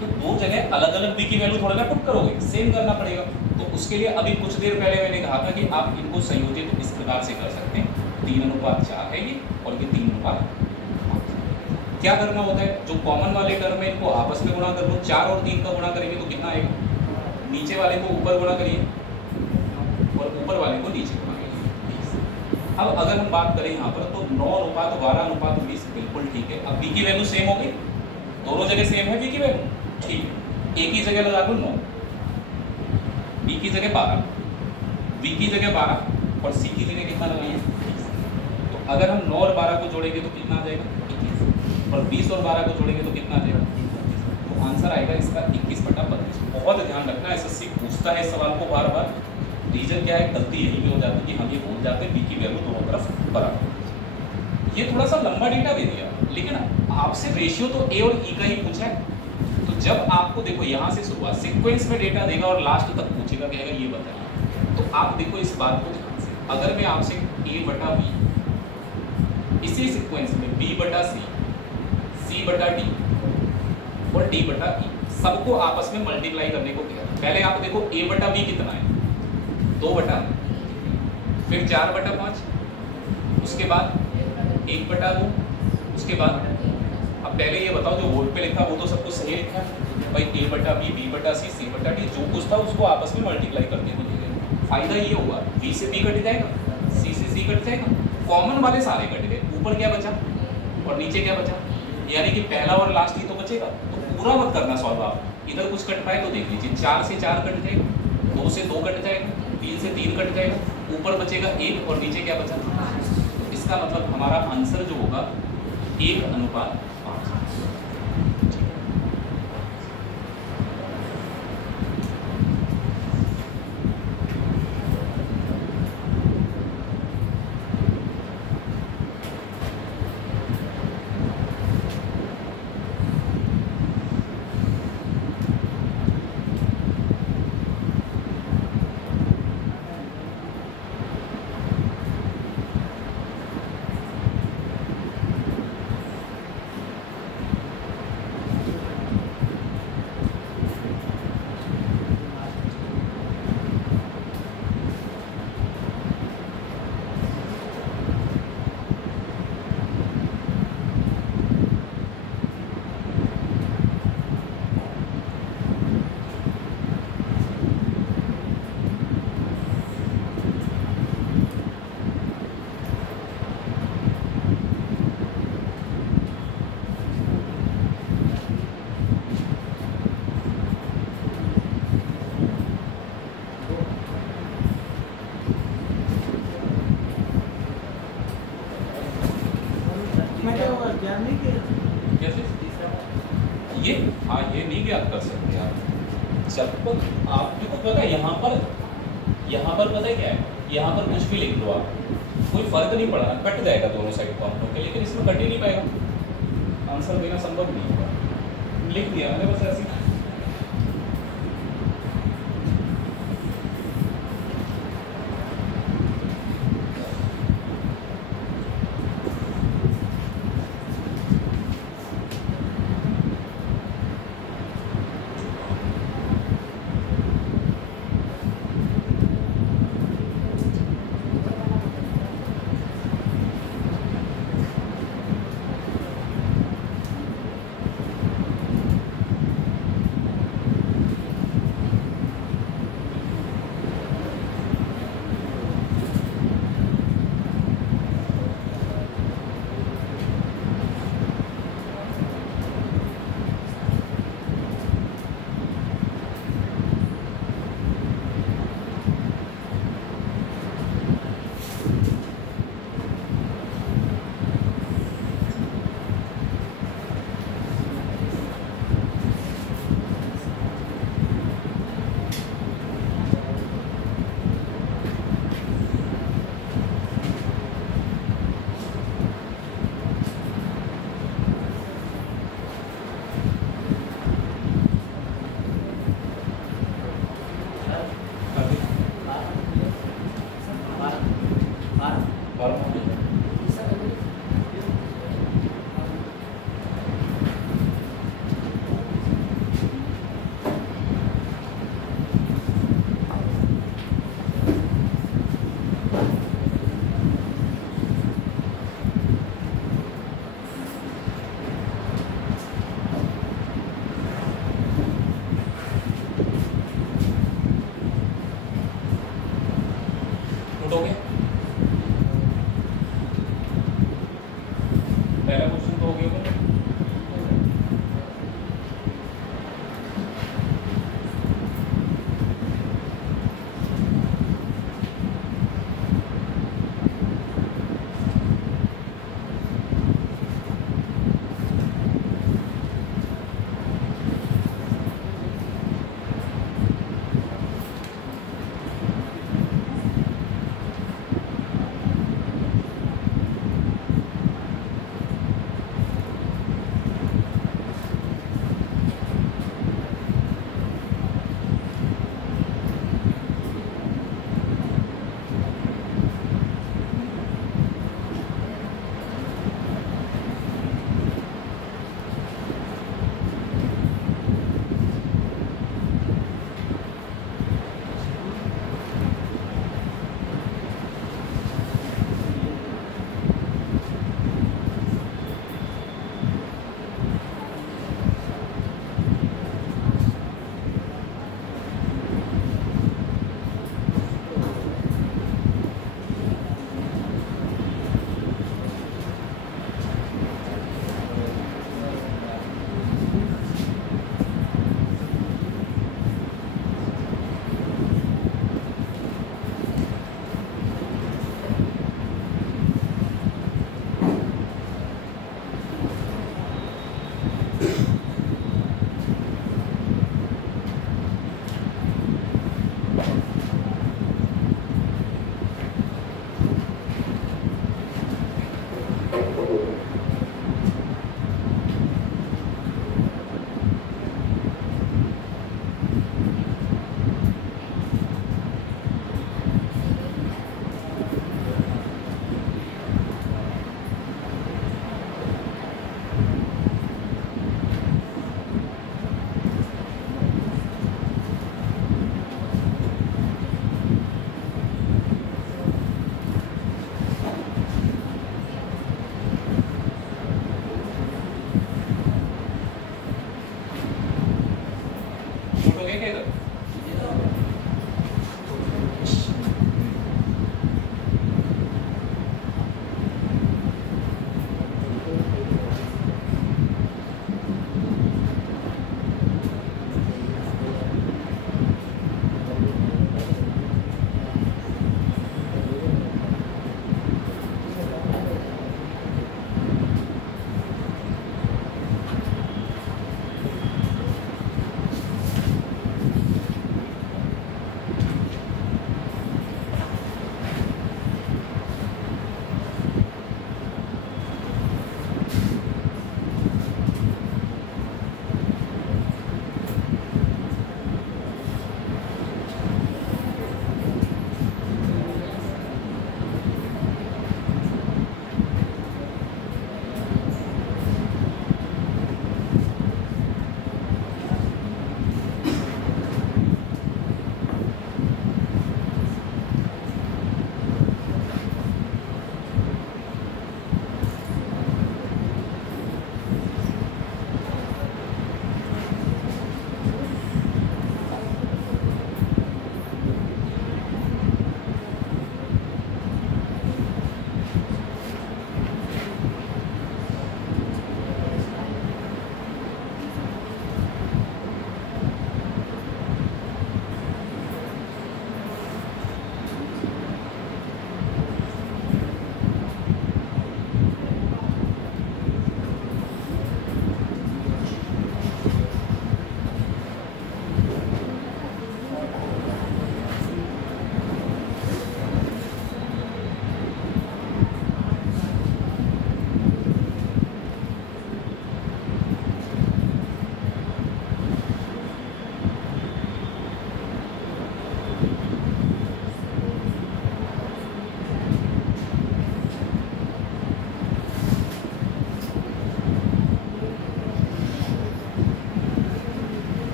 तो दो जगह अलग अलग v की वैल्यू थोड़ा ना पुट करोगे, सेम करना पड़ेगा। तो उसके लिए अभी कुछ देर पहले मैंने कहा था कि आप इनको संयोजित इस प्रकार से कर सकते हैं, 3:4 है ये और ये 3:5। क्या करना होता है? जो कॉमन वाले टर्म है इनको आपस में गुणा कर लो, 4 और 3 का गुणा करेंगे तो कितना आएगा? नीचे वाले को ऊपर गुणा करिए और ऊपर वाले को नीचे गुणा करिए। अब अगर हम बात करें यहाँ पर तो 9:12:20 बिल्कुल ठीक है। अब v की वैल्यू सेम हो गई, दोनों जगह सेम है v की वैल्यू, ठीक है। a की जगह लगा दो 9, b की जगह 12, v की जगह 12 और c की जगह कितना लगाइए? तो अगर हम 9 और 12 को जोड़ेंगे तो कितना आ जाएगा? 21 और 20 और 12 को जोड़ेंगे तो कितना आ जाएगा? तो आंसर आएगा इसका 21/32। बहुत ध्यान रखना, एसएससी पूछता है इस सवाल को बार बार। रीजन क्या है? गलती यही पे हो जाती है कि हम ये भूल जाते हैं बी की वैल्यू दोनों तरफ बराबर। ये थोड़ा सा लंबा डेटा दे दिया, लेकिन आपसे रेशियो तो ए और ई का ही पूछा है। तो जब आपको देखो यहाँ से शुरुआत सीक्वेंस में डेटा देगा और लास्ट तक पूछेगा, कहेगा ये बताइए, तो आप देखो इस बात को ध्यान से। अगर मैं आपसे a/b इसी सीक्वेंस में b/c, c/d और d/e सबको आपस में मल्टीप्लाई करने को कह रहा है। पहले आप देखो a/b कितना है? 2 बटा, फिर 4/5, उसके बाद 1/2, उसके बाद अब पहले ये बताओ जो बोर्ड पे लिखा वो तो सबको सही लिखा है भाई, a/b, b/c, c/d, जो कुछ था उसको आपस में मल्टीप्लाई करने को दिया। फायदा ये हुआ b से b कट जाएगा, c से c कट जाएगा, कॉमन वाले सारे कट गए, ऊपर क्या बचा और नीचे क्या बचा, यानी कि पहला और लास्ट ही तो बचेगा। तो पूरा मत करना सॉल्व, आप इधर कुछ कट रहा है तो देख लीजिए, 4 से 4 कट जाएगा, 2 से 2 कट जाएगा, 3 से 3 कट जाएगा, ऊपर बचेगा 1 और नीचे क्या बचा? तो इसका मतलब हमारा आंसर जो होगा 1:5। क्या नहीं किया कैसे ये, हाँ ये नहीं ज्ञात कर सकते आप जब तक आपको पता है। यहाँ पर पता है क्या है, यहाँ पर कुछ भी लिख लो आप, कोई फर्क नहीं पड़ा, कट जाएगा दोनों साइड को हम लोग के, लेकिन इसमें कट ही नहीं पाएगा, आंसर देना संभव नहीं होगा। लिख दिया मैंने बस ऐसे ही। उठोगे पहला क्वेश्चन तो हो गया।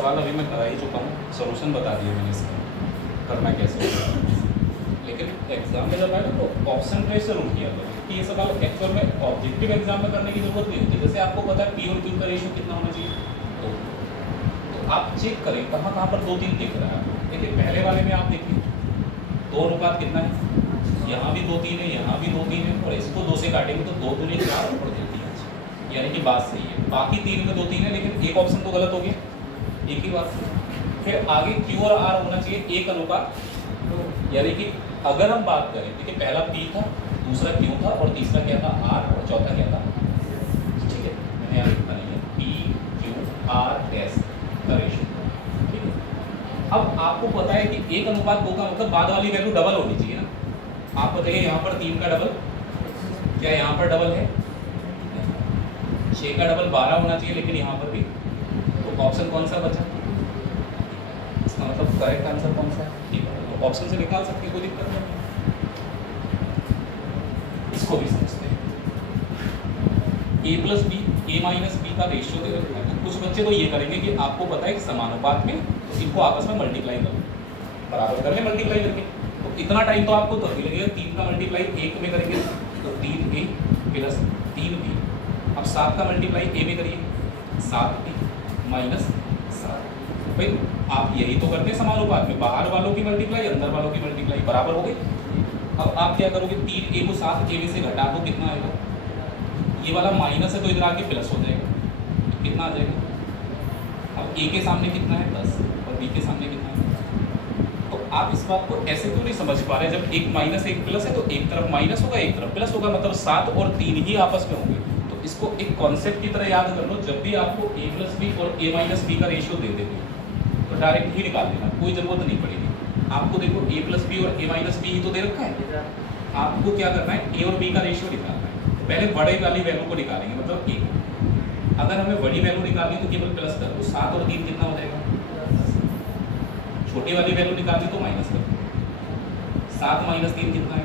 सवाल अभी मैं करा ही चुका हूँ, सोल्यूशन बता दिया मैंने इसका करना कैसे होगा। लेकिन एग्जाम में जब आएगा तो ऑप्शन ट्रेस जरूर किया करो कि ये सवाल एक्चुअल में ऑब्जेक्टिव एग्जाम में करने की जरूरत नहीं होती। जैसे आपको पता है पी और क्यू का रेशियो कितना होना चाहिए, तो आप चेक करें कहाँ कहाँ पर 2 3 दिख रहा है। देखिए पहले वाले में आप देखिए 2 अनुपात कितना है, यहाँ भी 2 3 है, यहाँ भी 2 3 है, और इसको 2 से काटेंगे तो 2 दूनी 4 ऊपर देती है, यानी कि बात सही है। बाकी 3 में 2 3 है, लेकिन एक ऑप्शन तो गलत हो गया, एक ही बात। फिर आगे क्यू और आर होना चाहिए 1 अनुपात, यानी कि अगर हम बात करें देखिए पहला पी था, दूसरा क्यू था, और तीसरा क्या था आर, और चौथा क्या था, ठीक है मैंने यहाँ लिखा नहीं है, पी क्यू आर एस का रेशियो, ठीक है। अब आपको पता है कि 1 अनुपात 2 का मतलब बाद वाली वैल्यू डबल होनी चाहिए ना। आप बताइए यहाँ पर 3 का डबल, क्या यहाँ पर डबल है? 6 का डबल 12 होना चाहिए, लेकिन यहाँ पर भी, तो ऑप्शन कौन सा बचा? इसका मतलब करेक्ट आंसर कौन सा है? ठीक है, तो ऑप्शन से निकाल सकते हैं, कोई दिक्कत नहीं। इसको भी समझते हैं, a plus B, a minus B का रेशियो दे रखा है। तो कुछ बच्चे तो ये करेंगे कि आपको पता है कि समानुपात में, तो इनको आपस में मल्टीप्लाई करो, बराबर कर ले मल्टीप्लाई करके। तो इतना टाइम तो आपको तभी लगेगा, 3 का मल्टीप्लाई 1 में करेंगे तो 3a प्लस 3b। अब 7 का मल्टीप्लाई a में करिए, 7b माइनस 7। भाई आप यही तो करते हैं समानुपात में, बाहर वालों की मल्टीप्लाई अंदर वालों की मल्टीप्लाई, बराबर हो गई। अब आप क्या करोगे, 3a को 7a में से घटा दो, कितना आएगा? ये वाला माइनस है तो इधर आके प्लस हो जाएगा, तो कितना आ जाएगा? अब a के सामने कितना है 10, और b के सामने कितना है? तो आप इस बात को ऐसे तो नहीं समझ पा रहे, जब एक माइनस एक प्लस है तो एक तरफ माइनस होगा एक तरफ प्लस होगा, मतलब 7 और 3 ही आपस में होंगे। तो इसको एक कॉन्सेप्ट की तरह याद कर लो, जब भी आपको a प्लस बी और a माइनस बी का रेशियो दे देंगे तो डायरेक्ट ही निकाल देना, कोई ज़रूरत नहीं पड़ेगी आपको। देखो a प्लस बी और a माइनस बी ही तो दे रखा है, आपको क्या करना है a और b का रेशियो निकालना है। तो पहले बड़े वाली वैल्यू को निकालेंगे, मतलब a, अगर हमें बड़ी वैल्यू निकालनी तो केवल प्लस कर दो, 7 और 3 कितना हो जाएगा? छोटी वाली वैल्यू निकालनी तो माइनस कर दो, 7 माइनस 3 कितना है?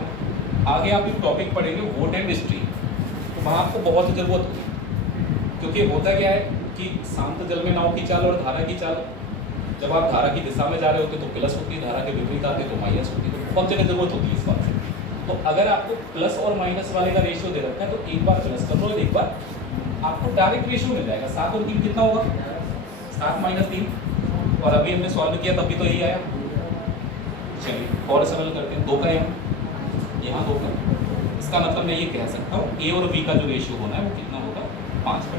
आगे आप एक टॉपिक पढ़ेंगे वोट एंड हिस्ट्री, तो वहाँ आपको बहुत ज़रूरत होगी, क्योंकि होता क्या है कि शांत जल में नाव की चाल और धारा की चाल, जब आप धारा की दिशा में जा रहे होते तो प्लस होती है, धारा के विपरीत आते तो माइनस होती है, तो बहुत जगह जरूरत होती है इस बात से। तो अगर आपको प्लस और माइनस वाले का रेशियो दे रखा है तो एक बार प्लस कर लो, एक बार आपको डायरेक्ट रेशियो मिल जाएगा। 7 और 3 कितना होगा? 7 माइनस 3, और अभी हमने सॉल्व किया तभी तो यही आया। चलिए और सरल करते हैं, 2 का यहाँ 2 का, इसका मतलब मैं ये कह सकता हूँ a और b का जो रेशियो होना है वो कितना होगा? 5 का।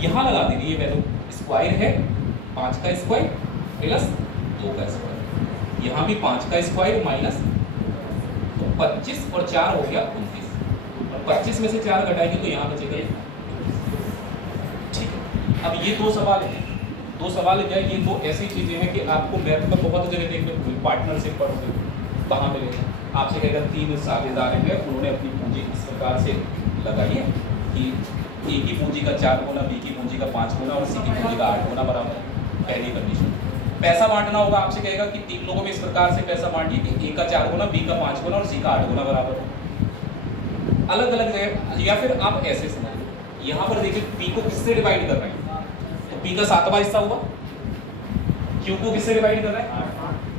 यहाँ लगा दीजिए ये वैल्यू, स्क्वायर है 5 का स्क्वायर प्लस 2 का स्क्वायर, यहाँ भी 5 का स्क्वायर माइनस, तो 25 और 4 हो गया 29, और 25 में से 4 घटाएंगे तो यहाँ बचेगा 1। ठीक है, अब ये 2 सवाल हैं, 2 सवाल क्या है, ये 2 ऐसी चीज़ें हैं कि आपको मैथ में बहुत जगह देखने को, पार्टनरशिप पढ़ोगे कहाँ मिलेगा, आपसे कहकर 3 साझेदार हैं, उन्होंने अपनी पूंजी इस प्रकार से लगाई है कि ए की पूंजी का 4 गुना, बी की पूंजी का 5 गुना और सी की पूंजी का 8 गुना बराबर है। पहली कंडीशन। पैसा बांटना होगा, आपसे कहेगा कि 3 लोगों में इस प्रकार से पैसा बांटिए कि ए का 4 गुना, बी का 5 गुना और सी का 8 गुना बराबर हो। अलग अलग जगह, या फिर आप ऐसे समझ लो, यहाँ पर देखिए पी को किससे डिवाइड कर रहे हैं, तो पी का 7वां हिस्सा हुआ, क्यू को किससे डिवाइड कर रहे हैं,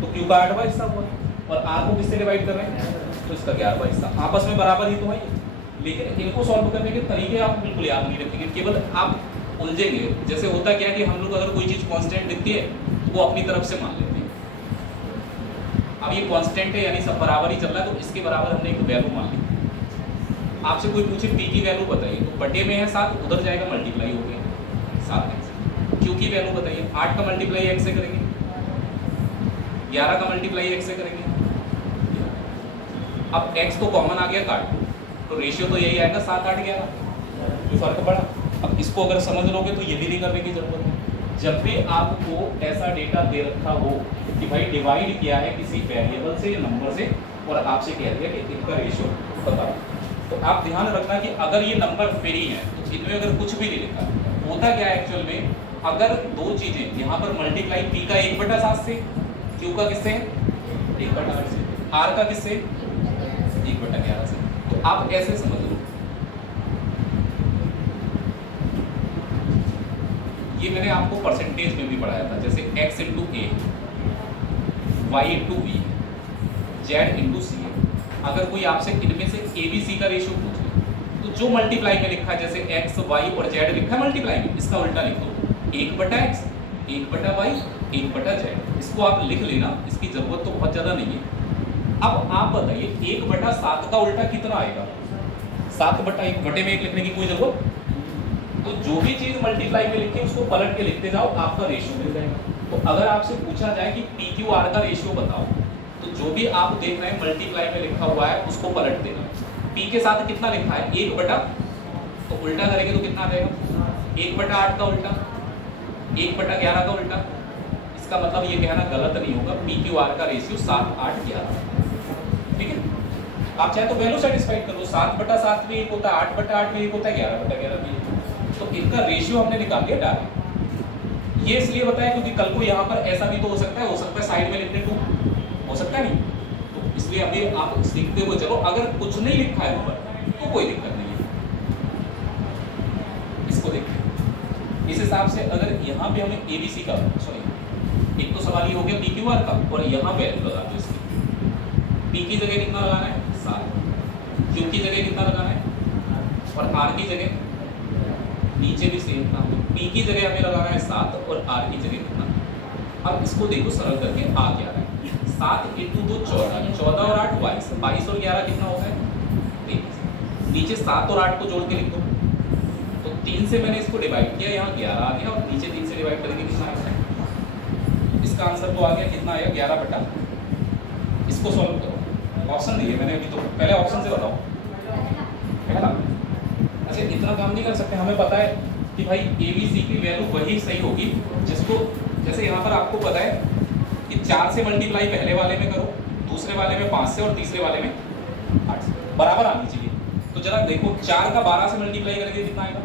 तो क्यू का 8वां हिस्सा हुआ, और आर को किससे डिवाइड कर रहे हैं, तो इसका 11वां हिस्सा। आपस में बराबर ही तो है, लेकिन इनको सॉल्व करने के तरीके आप बिल्कुल याद नहीं रखेंगे, केवल आप उलझेंगे। जैसे होता क्या है कि हम लोग अगर कोई चीज़ कांस्टेंट दिखती है तो वो अपनी तरफ से मान लेते हैं। अब ये कांस्टेंट है यानी सब बराबर ही चल रहा है, तो इसके बराबर हमने एक वैल्यू मान ली। आपसे कोई पूछे पी की वैल्यू बताइए, तो बटे में है 7, उधर जाएगा मल्टीप्लाई हो गया 7x। क्यू की वैल्यू बताइए, 8 का मल्टीप्लाई x से करेंगे, 11 का मल्टीप्लाई x से करेंगे। अब x तो कॉमन आ गया, काट तो रेशियो तो यही आएगा 7 8 11, कोई फर्क पड़ा। अब इसको अगर समझ लोगे तो ये भी नहीं करने की जरूरत है। जब भी आपको ऐसा डेटा दे रखा हो कि भाई डिवाइड किया है किसी वेरिएबल से या नंबर से, और आपसे कह दिया कि इनका रेशियो बताओ, तो आप ध्यान रखना कि अगर ये नंबर फ्री है तो इनमें अगर कुछ भी नहीं लिखा, होता क्या है एक्चुअल में, अगर 2 चीजें यहाँ पर मल्टीप्लाई पी का 1/7 से, क्यू का किससे 1/8 से, आर का किससे 1/11 से, तो आप ऐसे समझ लो ये मैंने आपको परसेंटेज में भी पढ़ाया था, जैसे x into a, y into b, z into c. अगर कोई आपसे इनमें से ए बी सी का रेशियो पूछे तो जो मल्टीप्लाई में लिखा है, जैसे x y और z लिखा है मल्टीप्लाई में, इसका उल्टा लिख दो 1/x 1/y 1/z। इसको आप लिख लेना, इसकी जरूरत तो बहुत ज़्यादा नहीं है। अब आप बताइए 1/7 का उल्टा कितना आएगा? 7/1 बटे में 1 लिखने की कोई जरूरत? तो जो भी चीज मल्टीप्लाई में लिखी उसको पलट के लिखते जाओ, आपका रेशियो मिल जाएगा। तो अगर आपसे पूछा जाए कि पी क्यू आर का रेशियो बताओ, तो जो भी आप देख रहे हैं मल्टीप्लाई में लिखा हुआ है उसको पलट देना। पी के साथ कितना लिखा है 1 तो उल्टा करेंगे तो कितना आ जाएगा 1/8 का उल्टा, 1/11 का उल्टा। इसका मतलब ये कहना गलत नहीं होगा, पी क्यू आर का रेशियो 7, 8, 11। ठीक है, आप चाहे तो वैल्यू सेटिस्फाइड कर लो, 7/7 भी एक होता है, 8/8 भी एक होता है, 11/11 भी। तो इनका रेशियो हमने निकाल लिया डायरेक्ट। ये इसलिए बताया क्योंकि कल को यहाँ पर ऐसा भी तो हो सकता है साइड में लिखने को हो सकता है नहीं, तो इसलिए अभी आप सीखते हुए चलो। अगर कुछ नहीं लिखा है ऊपर तो कोई दिक्कत नहीं है। इसको देखिए, इस हिसाब से अगर यहाँ पे हमें एबीसी का, सॉरी एक तो सवाल ये हो गया पी क्यू आर का, और यहाँ वैल्यू लगा दो इसकी। पी की जगह कितना लगाना है 7, क्यू की जगह कितना लगाना है, और आर की जगह नीचे भी सेम था, पी की जगह हमें लगाना है 7 और आर की जगह कितना। अब इसको देखो सरल करके आ क्या रहा है, 7 × 2 14, 14 और 8 22, 22 और 11 कितना होता है 23। नीचे 7 और 8 को जोड़ के लिख दो, तो 3 से मैंने इसको डिवाइड किया, यहाँ 11 आ गया, और नीचे 3 से डिवाइड करके कितना आया, इसका आंसर तो आ गया, कितना आया 11/। इसको सॉल्व करो, ऑप्शन दिए मैंने अभी, तो पहले ऑप्शन से बताओ है ना। अच्छा, इतना काम नहीं कर सकते, हमें पता है कि भाई ए बी सी की वैल्यू वही सही होगी जिसको, जैसे यहाँ पर आपको पता है कि 4 से मल्टीप्लाई पहले वाले में करो, दूसरे वाले में 5 से, और तीसरे वाले में 8 से, बराबर आनी चाहिए। तो जरा देखो 4 का 12 से मल्टीप्लाई करेंगे कितना आएगा,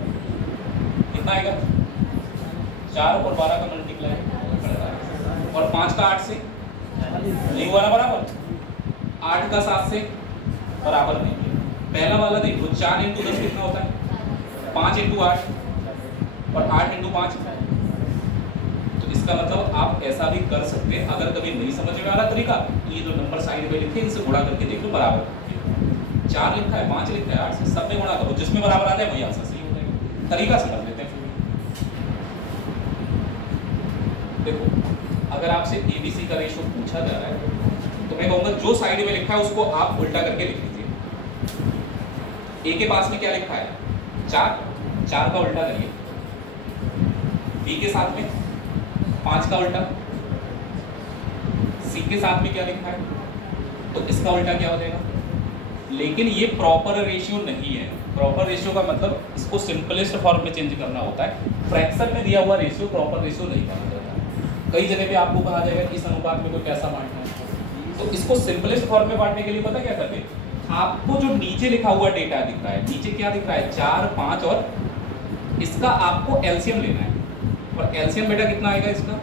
कितना आएगा 4 और 12 का मल्टीप्लाई, और 5 का 8 से नहीं हुआ ना बराबर, 8 का 7 से बराबर नहीं। पहला वाला देखो 4 × 10 कितना होता है, 5 × 8, और 8 × 5। तो इसका मतलब आप ऐसा भी कर सकते हैं, अगर कभी नहीं समझ में आ रहा तरीका, ये जो नंबर साइड में लिखे इनसे गुणा करके देख लो बराबर। 4 लिखा है, 5 लिखा है, 8 से, सब में गुणा करो, जिसमें बराबर आ जाए वही आंसर सही हो जाएगा। तरीका समझ लेते हैं फिर। देखो अगर आपसे एबीसी का रेशियो पूछा जा रहा है तो मैं कहूँगा जो साइड में लिखा है उसको आप उल्टा करके लिख लीजिए। ए के पास में क्या लिखा है 4, 4 का उल्टा करिए। बी के साथ में 5 का उल्टा, सी के साथ में क्या लिखा है, तो इसका उल्टा क्या हो जाएगा। लेकिन ये प्रॉपर रेशियो नहीं है। प्रॉपर रेशियो का मतलब इसको सिंपलेस्ट फॉर्म में चेंज करना होता है। फ्रैक्शन में दिया हुआ रेशियो प्रॉपर रेशियो नहीं माना जाता। कई जगह पे आपको कहा जाएगा कि इस अनुपात में तो कैसा बांटना है, तो इसको सिंपलेस्ट फॉर्म में बांटने के लिए पता क्या करते हैं, आपको जो नीचे लिखा हुआ डेटा दिख रहा है, नीचे क्या दिख रहा है 4, 5, और इसका आपको एलसीएम लेना है। और एलसीएम बेटा कितना आएगा इसका,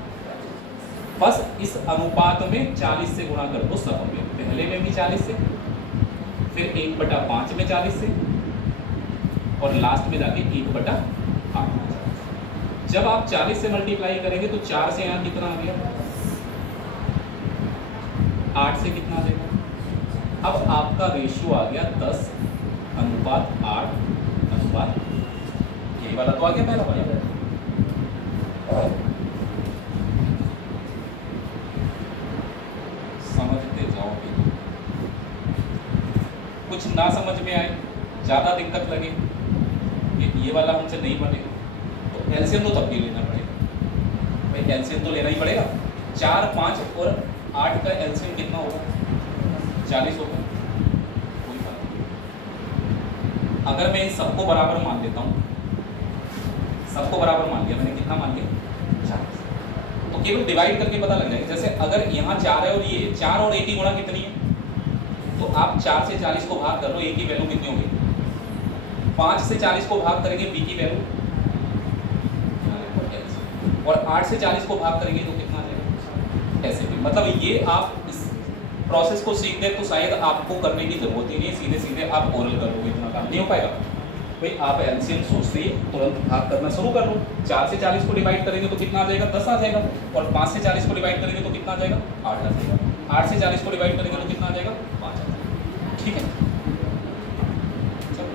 बस इस अनुपात में 40 से गुणा कर दो सब में, पहले में भी 40 से, फिर 1/5 में 40 से, और लास्ट में जाके 1/8। जब आप 40 से मल्टीप्लाई करेंगे तो 4 से यहाँ कितना आ गया, 8 से कितना आ जाएगा। अब आपका रेशियो आ गया 10:8 अनुपात, यही वाला तो आ गया पहला वाला। समझते जाओ, कुछ ना समझ में आए, ज़्यादा दिक्कत लगे कि ये वाला हमसे नहीं बनेगा, तो एलसीएम तो तब भी लेना पड़ेगा भाई, एलसीएम तो लेना ही पड़ेगा। 4, 5 और 8 का एलसीएम कितना होगा 40 होगा। कोई बात नहीं, अगर मैं इन सबको बराबर मान लेता हूँ, सबको बराबर मान लिया मैंने, कितना मान लिया 40, तो केवल डिवाइड करके पता लग जाएगा। जैसे अगर यहाँ 4 है और ये 4 और 1 की गुणा कितनी है, तो आप 4 से 40 को भाग कर लो, ए की वैल्यू कितनी होगी, 5 से 40 को भाग करेंगे बी की वैल्यू, और 8 से 40 को भाग करेंगे तो कितना आ जाएगा, ऐसे भी। मतलब ये आप इस प्रोसेस को सीख गए तो शायद आपको करने की जरूरत ही नहीं है, सीधे सीधे आप ओरल करोगे, इतना काम नहीं हो पाएगा। भाई आप एलसीएम सोचते ही तुरंत भाग करना शुरू कर लो। 4 से 40 को डिवाइड करेंगे तो कितना आ जाएगा, 10 आ जाएगा। और 5 से 40 को डिवाइड करेंगे तो कितना आ जाएगा, 8 आ जाएगा। 8 से 40 को डिवाइड करेंगे तो कितना आ जाएगा, 5 आ जाएगा। ठीक है, चलो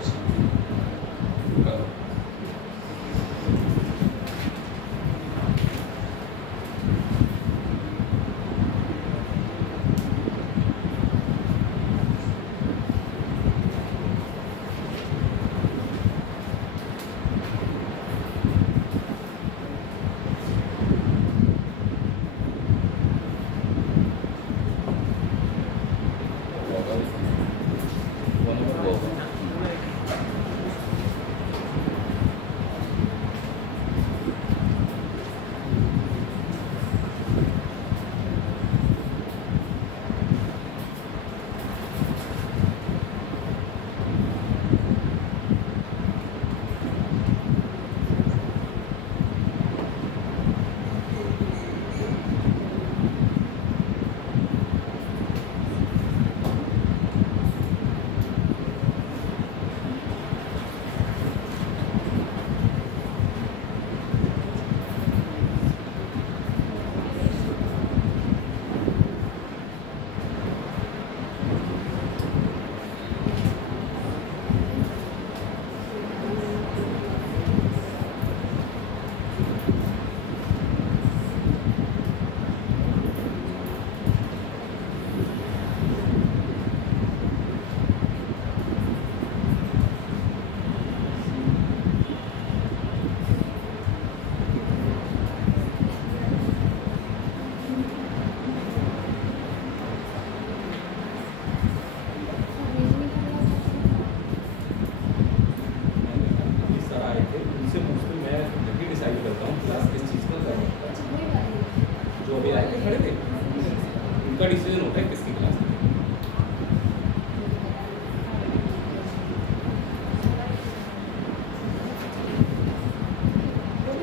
डिसीजन होता है किसकी क्लास में।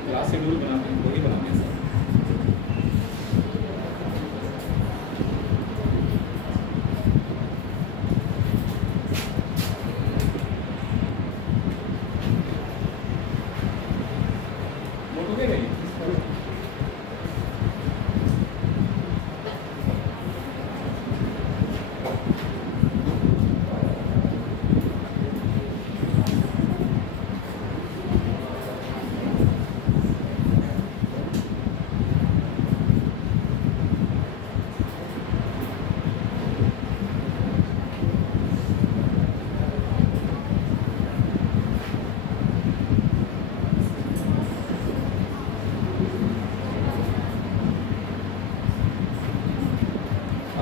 क्लास शेड्यूल बनाते हैं, वही बनाते हैं सर। नोट हो गया नहीं?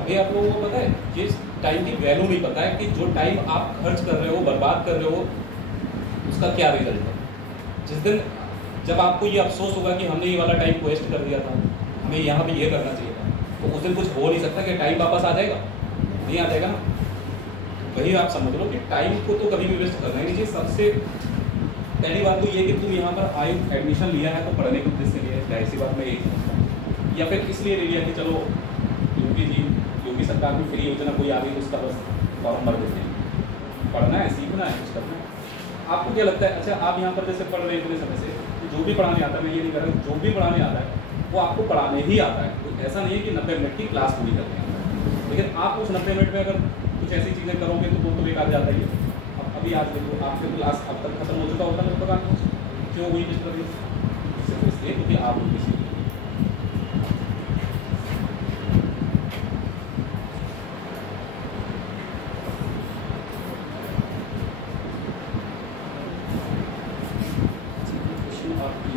अभी आप लोगों को पता है कि टाइम की वैल्यू नहीं पता है कि जो टाइम आप खर्च कर रहे हो, बर्बाद कर रहे हो, उसका क्या रिजल्ट है। जिस दिन जब आपको ये अफसोस होगा कि हमने ये वाला टाइम वेस्ट कर दिया था, हमें यहाँ पे ये करना चाहिए था, तो उस दिन कुछ हो नहीं सकता कि टाइम वापस आ जाएगा, नहीं आ जाएगा ना। वही आप समझ लो कि टाइम को तो कभी भी वेस्ट करना ही नहीं चाहिए। सबसे पहली बात तो ये कि तुम यहाँ पर आए, एडमिशन लिया है तो पढ़ने के उद्देश्य से लिया है, जाहिर सी बात मैं यही समझता हूँ। या फिर इसलिए ले लिया कि चलो योगी सरकार की फ्री योजना कोई आ गई, उसका बस फॉर्म भर देते हैं। पढ़ना है, सीखना है, कुछ करना है। आपको क्या लगता है, अच्छा आप यहाँ पर जैसे पढ़ रहे हैं इतने समय से, तो जो भी पढ़ाने आता है, मैं ये नहीं कह रहा, जो भी पढ़ाने आता है वो आपको पढ़ाने ही आता है। तो ऐसा नहीं है कि 90 मिनट की क्लास पूरी करनी आता है, लेकिन आप उस 90 मिनट में अगर कुछ ऐसी चीज़ें करोगे तो वो तो बेकार जाता ही है। अब अभी आज देखो आपके क्लास अब तक खत्म हो चुका होता है लगभग, आपको क्यों हुई मिस्टर, सिर्फ इसलिए क्योंकि आप लोग किसी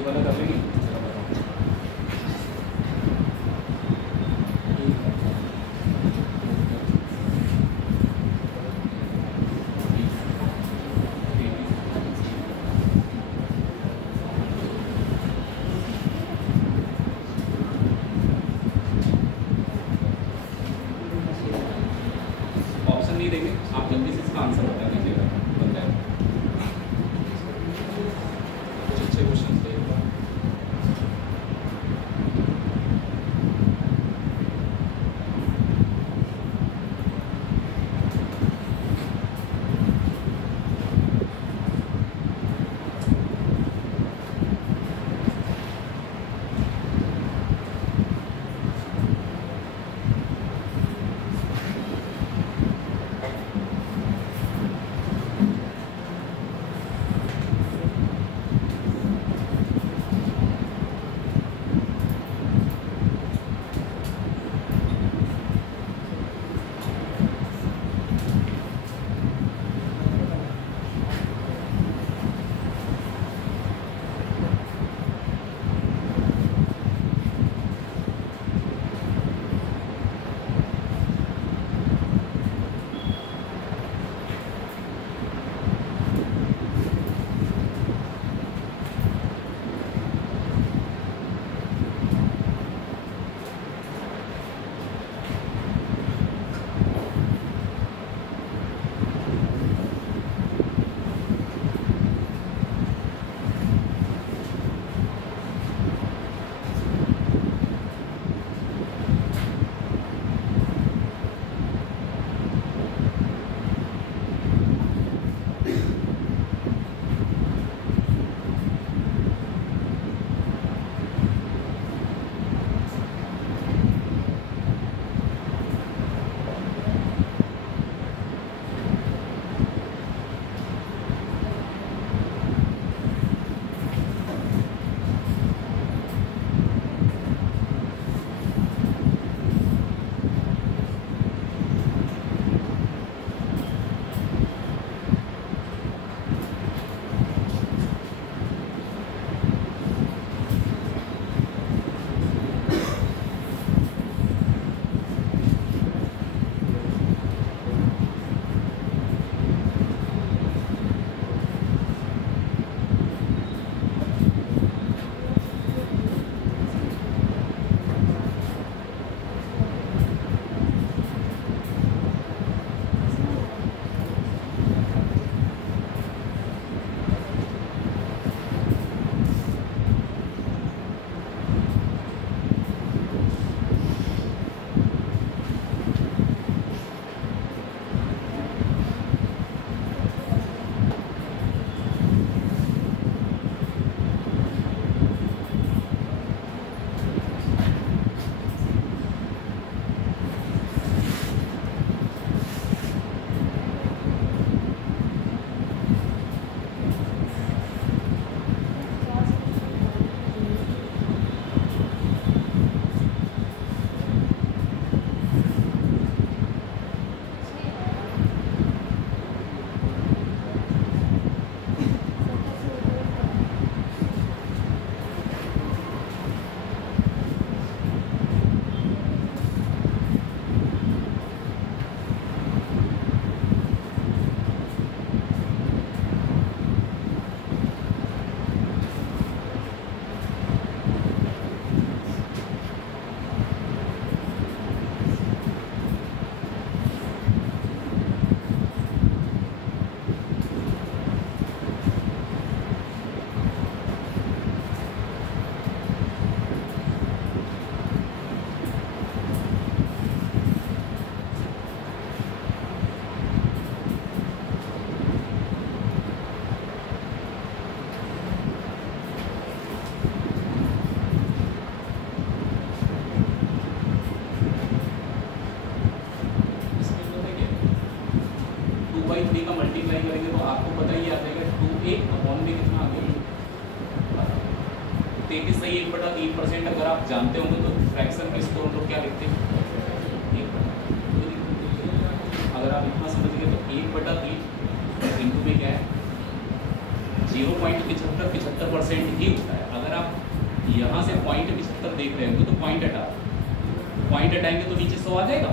वाला कर लेंगे। ऑप्शन नहीं देंगे, आप जल्दी से इसका आंसर बता दीजिएगा, बताएं कुछ अच्छे क्वेश्चन थे। 33 सही 1/3%। अगर आप जानते होंगे तो फ्रैक्शन में इसको हम लोग क्या लिखते हैं, अगर आप इतना समझ गए तो 1/3 इंटू में क्या है 0.75% ही होता है। अगर आप यहाँ से 0.75 देख रहे होंगे तो पॉइंट हटाएंगे तो नीचे 100 आ जाएगा,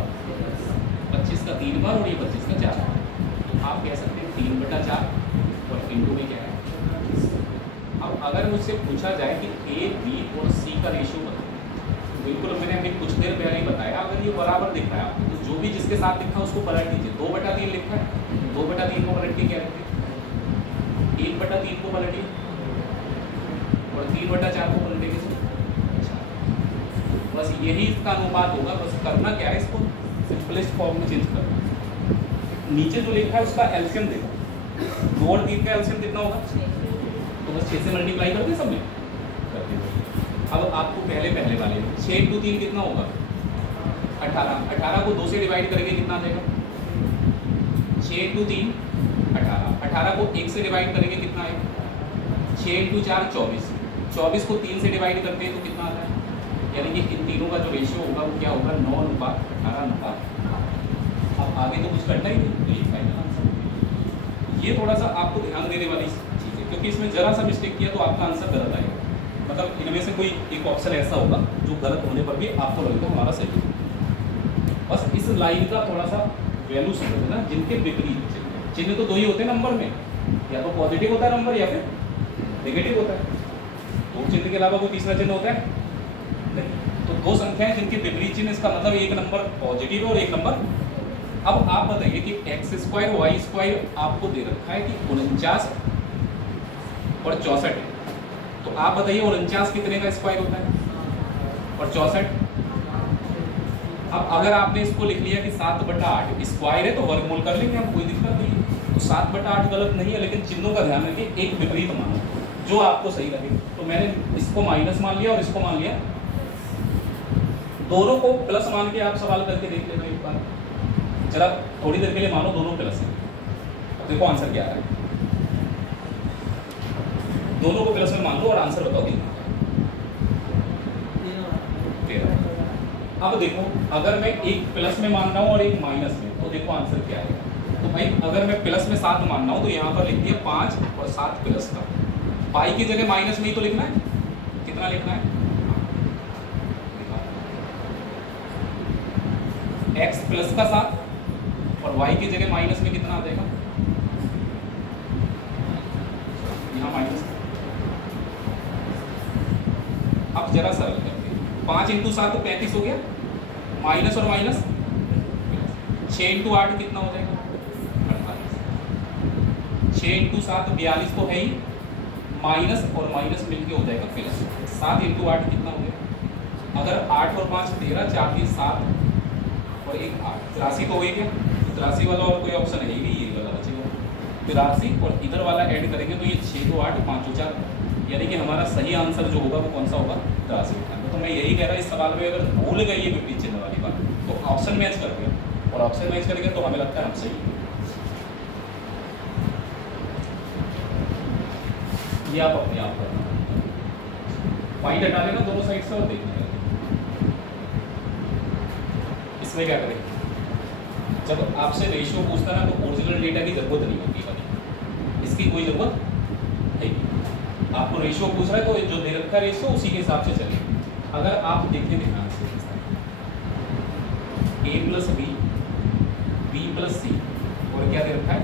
25 का 3 बार और ये 25 का 4 बार। तो आप कह सकते हैं 3/4 और इंटू में क्या है। अब अगर मुझसे पूछा जाए कि ए बी और सी का रेशियो बताओ, बिल्कुल मैंने अभी कुछ देर पहले ही बताया, अगर ये बराबर दिख रहा है आपको तो जो भी जिसके साथ लिखा है उसको पलट दीजिए। 2/3 लिखा है, 2/3 को पलट के क्या लिखिए 1/3 को पलटिए और 3/4 को पलटेंगे। बस यही इसका अनुपात होगा। बस करना क्या है, इसको सिंपलेस्ट फॉर्म में चेंज करना। नीचे जो लिखा है उसका एलसीएम देखो, 2 और 3 का एलसीएम कितना होगा, तो बस 6 से मल्टीप्लाई कर दे सब में कर दे। अब आपको पहले वाले में 6 × 3 कितना होगा 18। 18 को 2 से डिवाइड करेंगे कितना आ जाएगा 6 × 3 18। 18 को 1 से डिवाइड करेंगे कितना आएगा 6 × 4 24। 24 को 3 से डिवाइड करते हैं तो कितना आता है, यानी कि इन तीनों का जो रेशियो होगा वो क्या होगा 9:18। अब आगे तो कुछ करना ही नहीं, तो ये फाइनल आंसर। ये थोड़ा सा आपको ध्यान देने वाली चीज़ है, क्योंकि इसमें जरा सा मिस्टेक किया तो आपका आंसर गलत आएगा। मतलब इनमें से कोई एक ऑप्शन ऐसा होगा जो गलत होने पर भी आपको लगेगा हमारा सही है। बस इस लाइन का थोड़ा सा वैल्यू समझना, जिनके विपरीत चिन्ह तो 2 ही होते हैं नंबर में, या तो पॉजिटिव होता है नंबर या फिर नेगेटिव होता है। 2 चिन्ह के अलावा कोई तीसरा चिन्ह होता है नहीं। तो 2 संख्याएं जिनके विपरीत चिन्ह, इसका मतलब एक नंबर पॉजिटिव और एक नंबर। अब आप बताइए कि x² y² आपको दे रखा है कि 49 और 64 है, तो आप बताइए 49 कितने का स्क्वायर होता है और 64। अब अगर आपने इसको लिख लिया कि 7/8 स्क्वायर है तो वर्गमूल कर लेंगे हम, कोई दिक्कत नहीं है। तो 7/8 गलत नहीं है, लेकिन चिन्हों का ध्यान रखिए, एक विपरीत मानो जो आपको सही लगे। तो मैंने इसको माइनस मान लिया और इसको मान लिया, दोनों को प्लस मान के आप सवाल करके देख लेना एक बार। चला थोड़ी देर के लिए मानो दोनों प्लस है, देखो आंसर क्या आ रहा है। दोनों को प्लस में मान लो और आंसर बताओ कितना। अब देखो अगर मैं एक प्लस में मान रहा हूँ और एक माइनस में, तो देखो आंसर क्या आएगा। तो भाई अगर मैं प्लस में 7 मान रहा हूँ तो यहाँ पर लिख दिया 5 और 7 प्लस का, पाई की जगह माइनस में ही तो लिखना है। कितना लिखना है x प्लस का 7 और y की जगह माइनस में कितना आ जाएगा, यहाँ माइनस। अब जरा सरल करते हैं, 5 × 7 तो 35 हो गया, माइनस और माइनस 6 × 8 कितना हो जाएगा 48। 6 × 7 42 तो है ही, माइनस और माइनस मिलके हो जाएगा प्लस। 7 × 8 कितना हो गया, अगर 8 और 5 13, 4 3 7 और 1 8, 83 तो हो ही गया। 83 वाला और कोई ऑप्शन है ही नहीं, ये वाला बचेगा 83 और इधर वाला ऐड करेंगे तो ये 6 2 8 5 2 4, यानी कि हमारा सही आंसर जो होगा वो कौन सा होगा 83। तो मैं यही कह रहा इस सवाल में अगर भूल गए ये विपरीत चिन्ह वाली बात तो ऑप्शन मैच कर गए, और ऑप्शन मैच करेंगे तो हमें लगता है हम सही। ये आप अपने आप करना, पॉइंट हटा लेना दोनों साइड से और देखना। इसमें क्या करें, जब आपसे रेशियो पूछता ना तो ओरिजिनल डेटा की जरूरत नहीं होती कभी, इसकी कोई जरूरत नहीं। आपको रेशियो पूछ रहा है तो जो दे रखा है रेशियो उसी के हिसाब से चलिए। अगर आप देखें ध्यान से a + b b + c और क्या दे रखा है,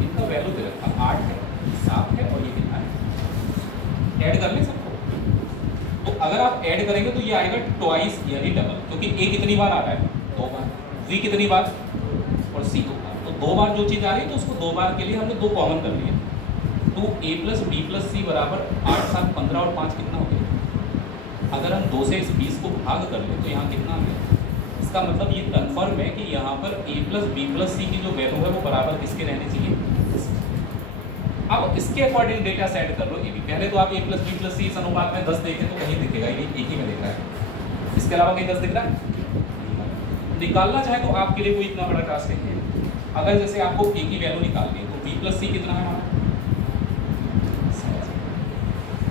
इनका वैल्यू दे रखा 8 है 7 है और ये कितना है, ऐड कर लें सबको। तो अगर आप ऐड करेंगे तो ये आएगा ट्वाइस यानी डबल, क्योंकि a कितनी बार आ रहा है 2 बार, b कितनी बार और c 2 बार। तो 2 बार जो चीज़ आ रही है तो उसको 2 बार के लिए हमने 2 कॉमन कर लिया। तो a + b + c बराबर 8 7 15 और 5 कितना हो गया। अगर हम 2 से इस 20 को भाग कर लें तो यहाँ कितना आ गया। इसका मतलब ये कंफर्म है कि यहाँ पर a + b + c की जो वैल्यू है वो बराबर किसके रहने चाहिए। अब इसके अकॉर्डिंग डेटा सेट कर लो। ये भी पहले तो आप a + b + c इस अनुपात में 10 देखें तो कहीं दिखेगा ही नहीं, एक ही में दिख रहा है, इसके अलावा कहीं 10 दिख रहा है। निकालना चाहे तो आपके लिए कोई इतना बड़ा टास्क नहीं है। अगर जैसे आपको a की वैल्यू निकालनी है तो b + c कितना है हमारा,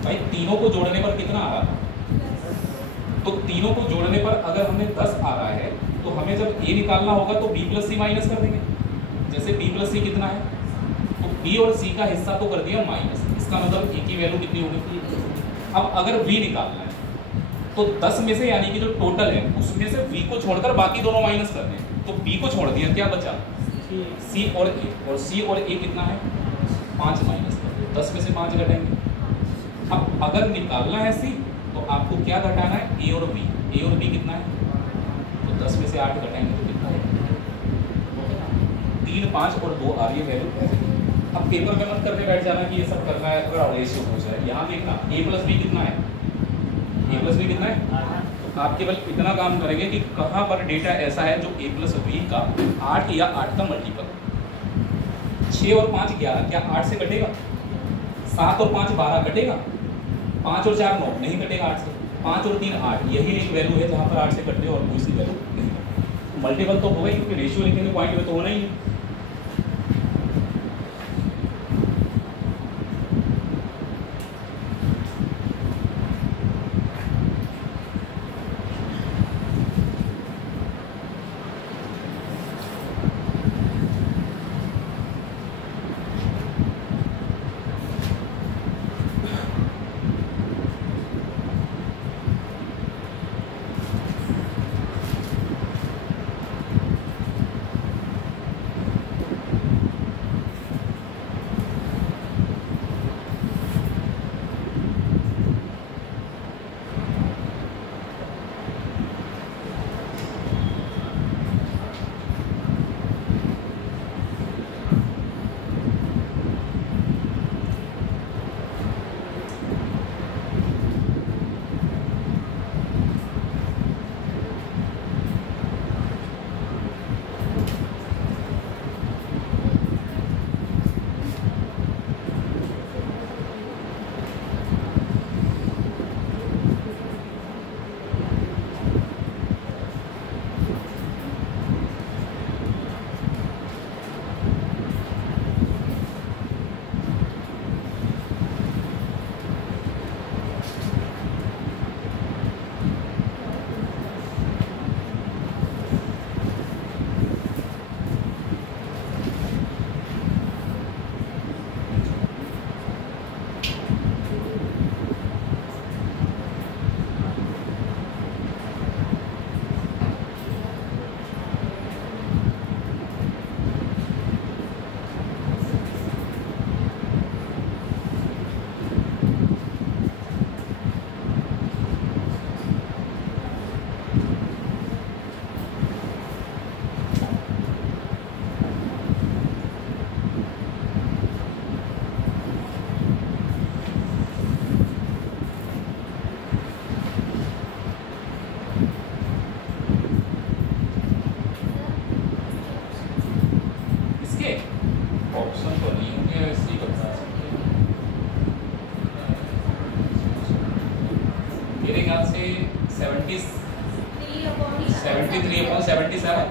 भाई तीनों को जोड़ने पर कितना आ रहा था? तो तीनों को जोड़ने पर अगर हमें 10 आ रहा है तो हमें जब a निकालना होगा तो b प्लस सी माइनस कर देंगे। जैसे b प्लस सी कितना है, तो b और c का हिस्सा तो कर दिया माइनस, इसका मतलब a की वैल्यू कितनी होगी। अब अगर v निकालना है तो 10 में से यानी कि जो टोटल है उसमें से v को छोड़कर बाकी दोनों माइनस कर दें। तो b को छोड़ दिया, क्या बचा? c और a, और c और a कितना है? 5 माइनस कर दो, 10 में से 5 घटाएंगे। अब अगर निकालना है c तो आपको क्या घटाना है? a और b कितना है? तो 10 में से 8 घटाएंगे तो कितना है? 3, 5 और 2 आ रही है वैल्यू। अब पेपर में मत करने बैठ जाना कि ये सब करना है, अगर रेशियो हो जाए। यहाँ देखना a प्लस b कितना है? a प्लस b कितना है? तो आप केवल इतना काम करेंगे कि कहाँ पर डेटा ऐसा है जो a प्लस b का 8 या 8 का मल्टीपल। 6 और 5 11, क्या 8 से कटेगा? 7 और 5 12 कटेगा? 5 और 4 9 नहीं कटेगा 8 से। 5 और 3 8, यही एक वैल्यू है जहाँ पर 8 से कट रहे और कोई सी वैल्यू नहीं। मल्टीपल तो होगा ही, क्योंकि रेशियो लिखेंगे पॉइंट में तो होना ही है। मेरे ख्याल से 73/77।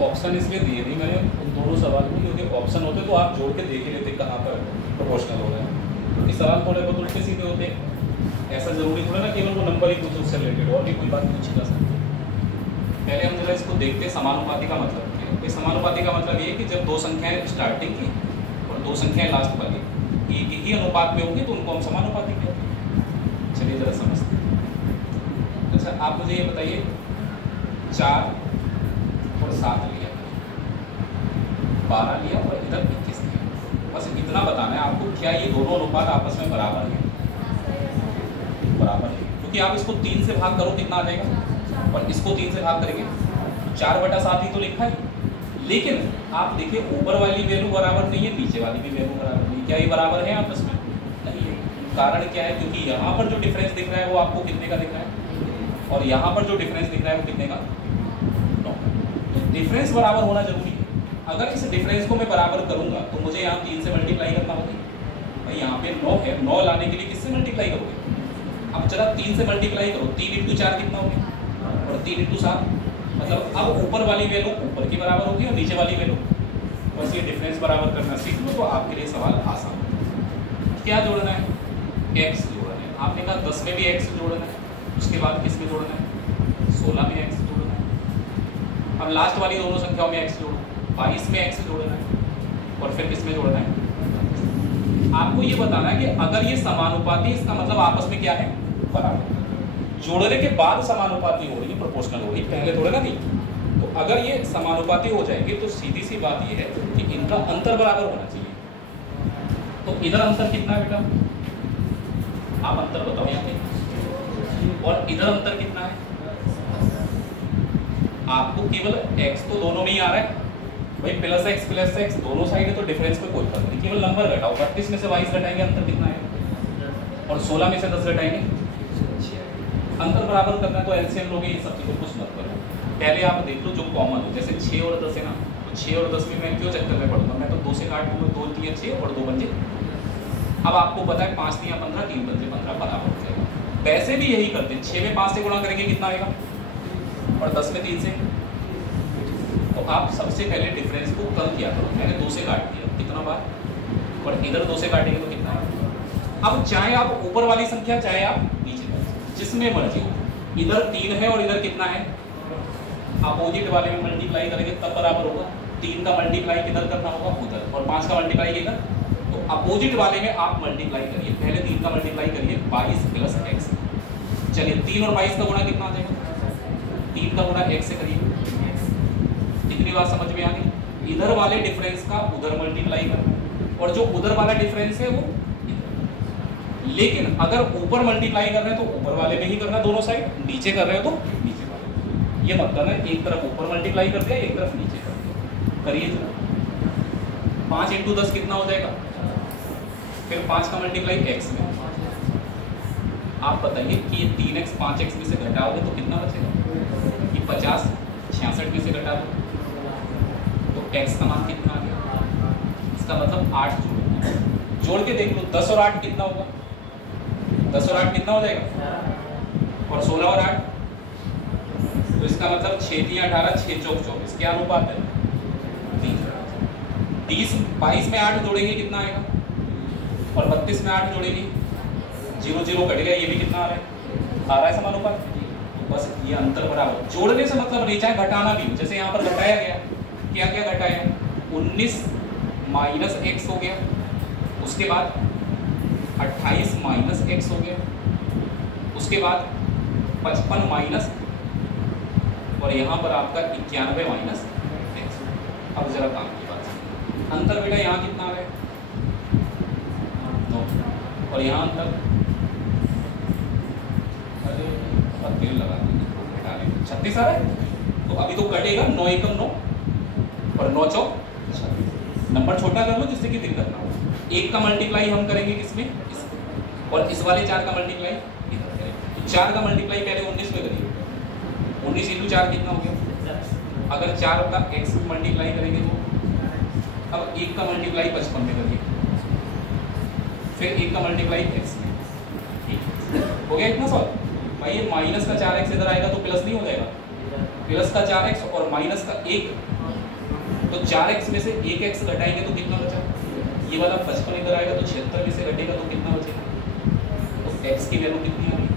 ऑप्शन इसलिए दिए नहीं मैंने उन दोनों सवाल में, क्योंकि ऑप्शन होते तो आप जोड़ के देख ही लेते कहाँ पर प्रोपोर्शनल हो रहा है, क्योंकि सवाल थोड़े बहुत उल्टे सीधे होते हैं। ऐसा ज़रूरी थोड़ा ना केवल वो नंबर ही पूछे उससे रिलेटेड, और भी कोई बात पूछी जा सकती है। पहले हम जरा इसको देखते हैं समानुपाती का मतलब क्या है। समानुपाती का मतलब ये है कि जब दो संख्याएं स्टार्टिंग की और दो संख्याएं लास्ट वाली एक ही अनुपात में होंगी तो उनको हम समानुपाती कहते हैं। चलिए जरा समझते हैं। अच्छा आप मुझे ये बताइए, 4 और 7 लिया, 12 लिया और इधर 21 लिया, बस इतना बताना है आपको, क्या ये दोनों अनुपात आपस में बराबर है? बराबर है, क्योंकि आप इसको 3 से भाग करो कितना आ जाएगा, और इसको 3 से भाग करेंगे 4/7 ही तो लिखा है। लेकिन आप देखिए ऊपर वाली वैल्यू बराबर नहीं है, नीचे वाली भी वैल्यू बराबर नहीं है। क्या ये बराबर है आपस में? नहीं है। कारण क्या है? क्योंकि यहाँ पर जो डिफरेंस दिख रहा है वो आपको कितने का दिख रहा है, और यहाँ पर जो डिफरेंस दिख रहा है वो कितने का? 9। तो डिफरेंस बराबर होना जरूरी है। अगर इस डिफरेंस को मैं बराबर करूँगा तो मुझे यहाँ 3 से मल्टीप्लाई करना होगा। भाई यहाँ पे 9 है, 9 लाने के लिए किससे मल्टीप्लाई करोगे? अब चला 3 से मल्टीप्लाई करो, 3 × 4 कितना हो गया, और 3 × 7, मतलब अब ऊपर वाली वैल्यू ऊपर की बराबर होगी और नीचे वाली वैल्यू, बस ये डिफरेंस बराबर करना सीख लो तो आपके लिए सवाल आसान है। क्या जोड़ना है? x जोड़ना है। आपने कहा 10 में भी x जोड़ना है, उसके बाद किस में जोड़ना है? 16 में x जोड़ना है। अब लास्ट वाली दोनों संख्याओं में x जोड़ो, 22 में x जोड़ना है, और फिर किस में जोड़ना है? आपको ये बताना है कि अगर ये समानुपाती, इसका मतलब आपस में क्या है? बराबर। जोड़ने के बाद समानुपाती हो रही है, प्रोपोर्शनल हो रही है, पहले थोड़ा ना थी। तो अगर ये समानुपाती हो जाएंगे तो सीधी सी बात ये है कि इनका अंतर बराबर होना चाहिए। तो इधर अंतर कितना है बेटा? आप अंतर बताओ यहाँ पे, और इधर अंतर कितना है? आपको केवल x तो दोनों में ही आ रहा है भाई, +x दोनों साइड है तो डिफरेंस में कोई फर्क नहीं, केवल नंबर घटाओ। 32 में से 22 घटाएंगे अंतर कितना है, और 16 में से 10 घटाएंगे अंतर बराबर करना है। तो एलसीएम लोगे, ये सब चीज़ों कुछ मत करो, पहले आप देख लो जो कॉमन हो। जैसे 6 और 10 है ना, तो 6 और 10 में मैं क्यों चक्कर में पढ़ूंगा, मैं तो 2 से काट दूंगा, 2 × 3 = 6 और 2 पंजे। अब आपको पता है 5 × 3 = 15, 3 पंजे 15 बराबर हो जाएगा। वैसे भी यही करते हैं, 6 में 5 से गुणा करेंगे कितना आएगा, और 10 में 3 से। तो आप सबसे पहले डिफरेंस को कम किया करो। मैंने 2 से काट दिया कितना बार, और इधर 2 से काटेंगे तो कितना है। अब चाहे आप ऊपर वाली संख्या चाहे आप नीचे वाली, जिसमें मर्जी हो, इधर 3 है और इधर कितना है, अपोजिट वाले में मल्टीप्लाई करेंगे तब बराबर होगा। 3 का मल्टीप्लाई किधर करना होगा, उधर, और 5 का मल्टीप्लाई किधर, तो अपोजिट वाले में आप मल्टीप्लाई करिए। पहले 3 का मल्टीप्लाई करिए, 22 + x। चलिए 3 और 22 का गुणा कितना आ जाएगा, 3 का गुणा x से करिए। इतनी बात समझ में आ गई? इधर वाले डिफरेंस का उधर मल्टीप्लाई करना, और जो उधर वाला डिफरेंस है वो इधर। लेकिन अगर ऊपर मल्टीप्लाई कर रहे हैं तो ऊपर वाले में ही करना दोनों साइड, नीचे कर रहे हो तो नीचे वाले। ये मत करना एक तरफ ऊपर मल्टीप्लाई कर दिया, एक तरफ नीचे कर दिया। करिए जरा, 5 × 10 कितना हो जाएगा, फिर 5 का मल्टीप्लाई x में। आप बताइए कि ये 3x 5x में से घटाओगे तो कितना बचेगा, ये 50 66 में से घटा दो तो x का मान कितना आ गया, इसका मतलब 8 जोड़ के देख लो। 10 और 8 कितना होगा, 10 और 8 कितना हो जाएगा, और 16 और 8, तो इसका मतलब 6 × 3 = 18, 6 × 4 = 24। क्या अनुपात है, 30। 22 में 8 जोड़ेंगे कितना आएगा, और 32 में 8 जोड़ेंगे 0 0 कटेगा, ये भी कितना आ रहा है समानुपात। बस ये अंतर बराबर। जोड़ने से मतलब नहीं, चाहे घटाना भी हो, जैसे यहाँ पर घटाया गया, क्या क्या घटाया, 19 - x हो गया, उसके बाद 28 - x हो गया, उसके बाद 55 माइनस, और यहाँ पर आपका 91 - x। अब जरा काम की बात, अंतर बेटा यहाँ कितना आ रहा है, 9, और यहाँ अंतर, तेल लगा देंगे, 36 आ रहा है। तो अभी तो कटेगा, 9 × 1 = 9, और 9 × 4 = 26। नंबर छोटा कर लो जिससे कि दिक्कत ना हो। 1 का मल्टीप्लाई हम करेंगे किसमें, इसमें, और इस वाले 4 का मल्टीप्लाई इधर करेंगे। तो 4 का मल्टीप्लाई पहले 19 में करिए, 19 × 4 कितना हो गया। अगर 4 का x मल्टीप्लाई करेंगे तो अब 1 का मल्टीप्लाई 55 में करिए, फिर 1 का मल्टीप्लाई x में, ठीक हो गया इतना सॉल्व। भाई ये माइनस का 4x इधर आएगा तो प्लस नहीं हो जाएगा, प्लस का 4x और माइनस का 1, तो 4x में से 1x घटाएंगे तो कितना बचा? ये वाला 55 इधर आएगा तो 76 में से घटेगा तो कितना बचेगा? तो x की वैल्यू कितनी आ रही है?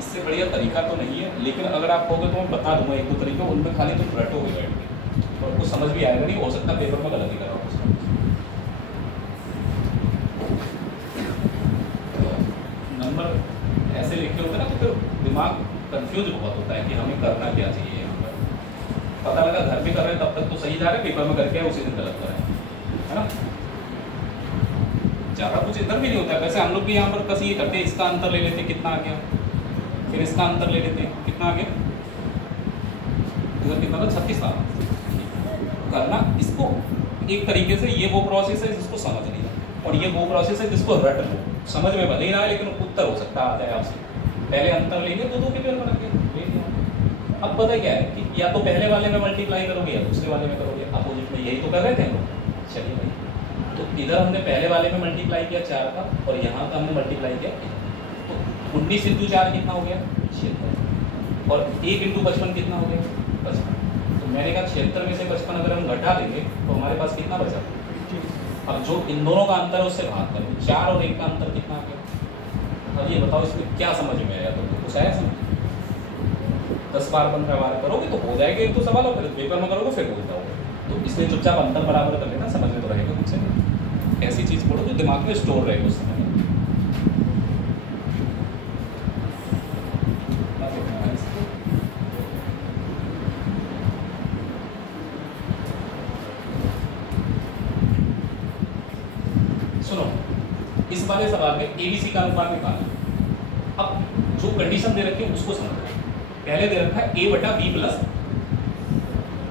इससे बढ़िया तरीका तो नहीं है, लेकिन अगर आप कहोगे तो मैं बता दूंगा एक दो तरीका, उनमें खाली तुम रटोगे बैठ के और कुछ समझ भी आएगा नहीं, हो सकता पेपर में गलती करो। नंबर ऐसे लिखे होते ना तो फिर दिमाग कंफ्यूज बहुत होता है कि हमें करना क्या चाहिए। यहाँ पर पता लगा घर में कर रहे हैं तब तक तो सही जा रहे हैं, पेपर में करके उसी दिन गलत कर रहे हैं, है ना। ज़्यादा कुछ इधर भी नहीं होता है। वैसे हम लोग भी यहाँ पर कसी ये करते हैं, इसका अंतर ले लेते कितना आ गया, फिर इसका अंतर ले लेते कितना आ गया, इधर कितना था 36 था। करना इसको एक तरीके से, ये वो प्रोसेस है जिसको समझ नहीं है और ये वो प्रोसेस है जिसको रट लो। समझ में भले ही ना है लेकिन उत्तर हो सकता आ जाए आपसे। पहले अंतर लेंगे तो 2 के पेयर बना के ले लिया। अब पता क्या है कि या तो पहले वाले में मल्टीप्लाई करोगे या दूसरे वाले में करोगे, अपोजिट में यही तो कर रहे थे हम लोग। चलिए भाई, तो इधर हमने पहले वाले में मल्टीप्लाई किया 4 का और यहाँ का हमने मल्टीप्लाई किया, तो 19 इंटू 4 कितना हो गया 76 और 1 इंटू 55 कितना हो गया 55। तो मैंने कहा 76 में से 55 अगर हम घटा देंगे तो हमारे पास कितना बचा। अब जो इन दोनों का अंतर है उससे भाग करो, 4 और 1 का अंतर कितना आ गया। अब ये बताओ इसमें क्या समझ में आया, तो कुछ आया समझ? 10 बार 15 बार करोगे तो हो जाएगा एक तो सवाल, और फिर पेपर में करोगे फिर भूल जाओगे। तो इसलिए चुपचाप अंतर बराबर कर लेना, समझ में तो रहेगा कुछ से। ऐसी चीज़ पढ़ो जो दिमाग में स्टोर रहे उस समय। सुनो, इस वाले सवाल में ABC का अनुपात निकालना। अब जो कंडीशन दे रखी है उसको समझो। पहले दे रखा है A बटा B प्लस,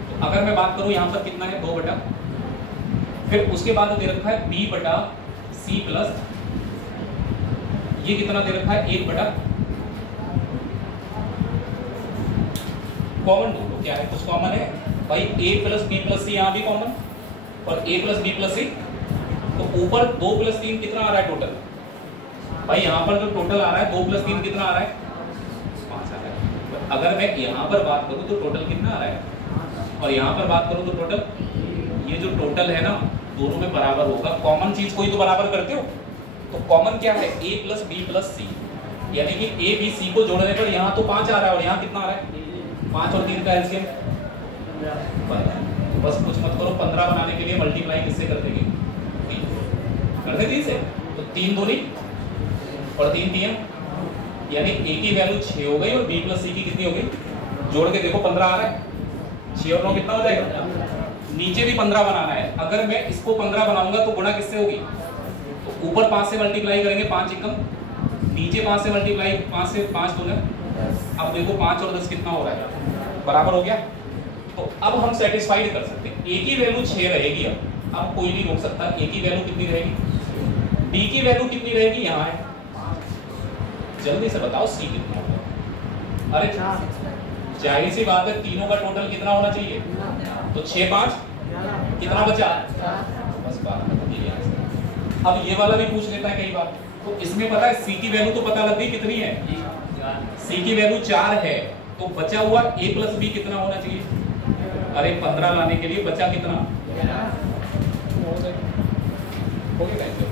तो अगर मैं बात करूं यहां पर कितना है 2 बटा, फिर उसके बाद दे रखा है B बटा C प्लस, ये कितना दे रखा है 1 बटा, कॉमन ढूंढो क्या है, कुछ कॉमन है भाई। A plus B plus C यहाँ भी कॉमन और A plus B plus C, तो ऊपर 2 प्लस 3 कितना आ रहा है टोटल भाई। यहाँ पर जो टोटल आ रहा है 2 प्लस 3 कितना आ रहा है 5 आ रहा है। अगर मैं यहाँ पर बात करूँ तो टोटल कितना आ रहा है, और यहाँ पर बात करूँ तो टोटल, ये जो टोटल है ना दोनों में बराबर होगा। कॉमन चीज कोई तो बराबर करते हो, तो कॉमन क्या है A plus B plus C, यानी कि A B C को जोड़ने पर यहाँ तो 5 आ रहा है और यहाँ कितना आ रहा है 5 और 3 का एलसीएम 15। तो बस कुछ मत करो, 15 बनाने के लिए मल्टीप्लाई किससे कर देंगे, कर दे 3 से, तो 3 दूनी और 3 3, यानी A की वैल्यू 6 हो गई और B प्लस C की कितनी हो गई, जोड़ के देखो 15 आ रहा है। 6 और 9 कितना हो जाएगा, नीचे भी 15 बनाना है। अगर मैं इसको 15 बनाऊंगा तो गुणा किससे होगी, तो ऊपर 5 से मल्टीप्लाई करेंगे, 5 एकम, नीचे 5 से मल्टीप्लाई, 5 से 5 दूना। अब देखो 5 और 10 कितना हो रहा है, बराबर हो गया। तो अब हम सेटिस्फाइड कर सकते हैं। A की वैल्यू 6 रहेगी, अब कोई नहीं रोक सकता। A की वैल्यू कितनी रहेगी, B की वैल्यू कितनी रहेगी, यहाँ है, जल्दी से बताओ C कितना होगा। अरे जाहिर सी बात है तीनों का टोटल कितना होना चाहिए, तो 6 5 कितना बचा, बस बात खत्म। अब ये वाला भी पूछ लेता है कई बार, तो इसमें पता है C की वैल्यू तो पता लग गई कितनी है, C की वैल्यू 4 है, तो बचा हुआ A प्लस B कितना होना चाहिए। अरे 15 लाने के लिए बचा कितना, हो गया कैसे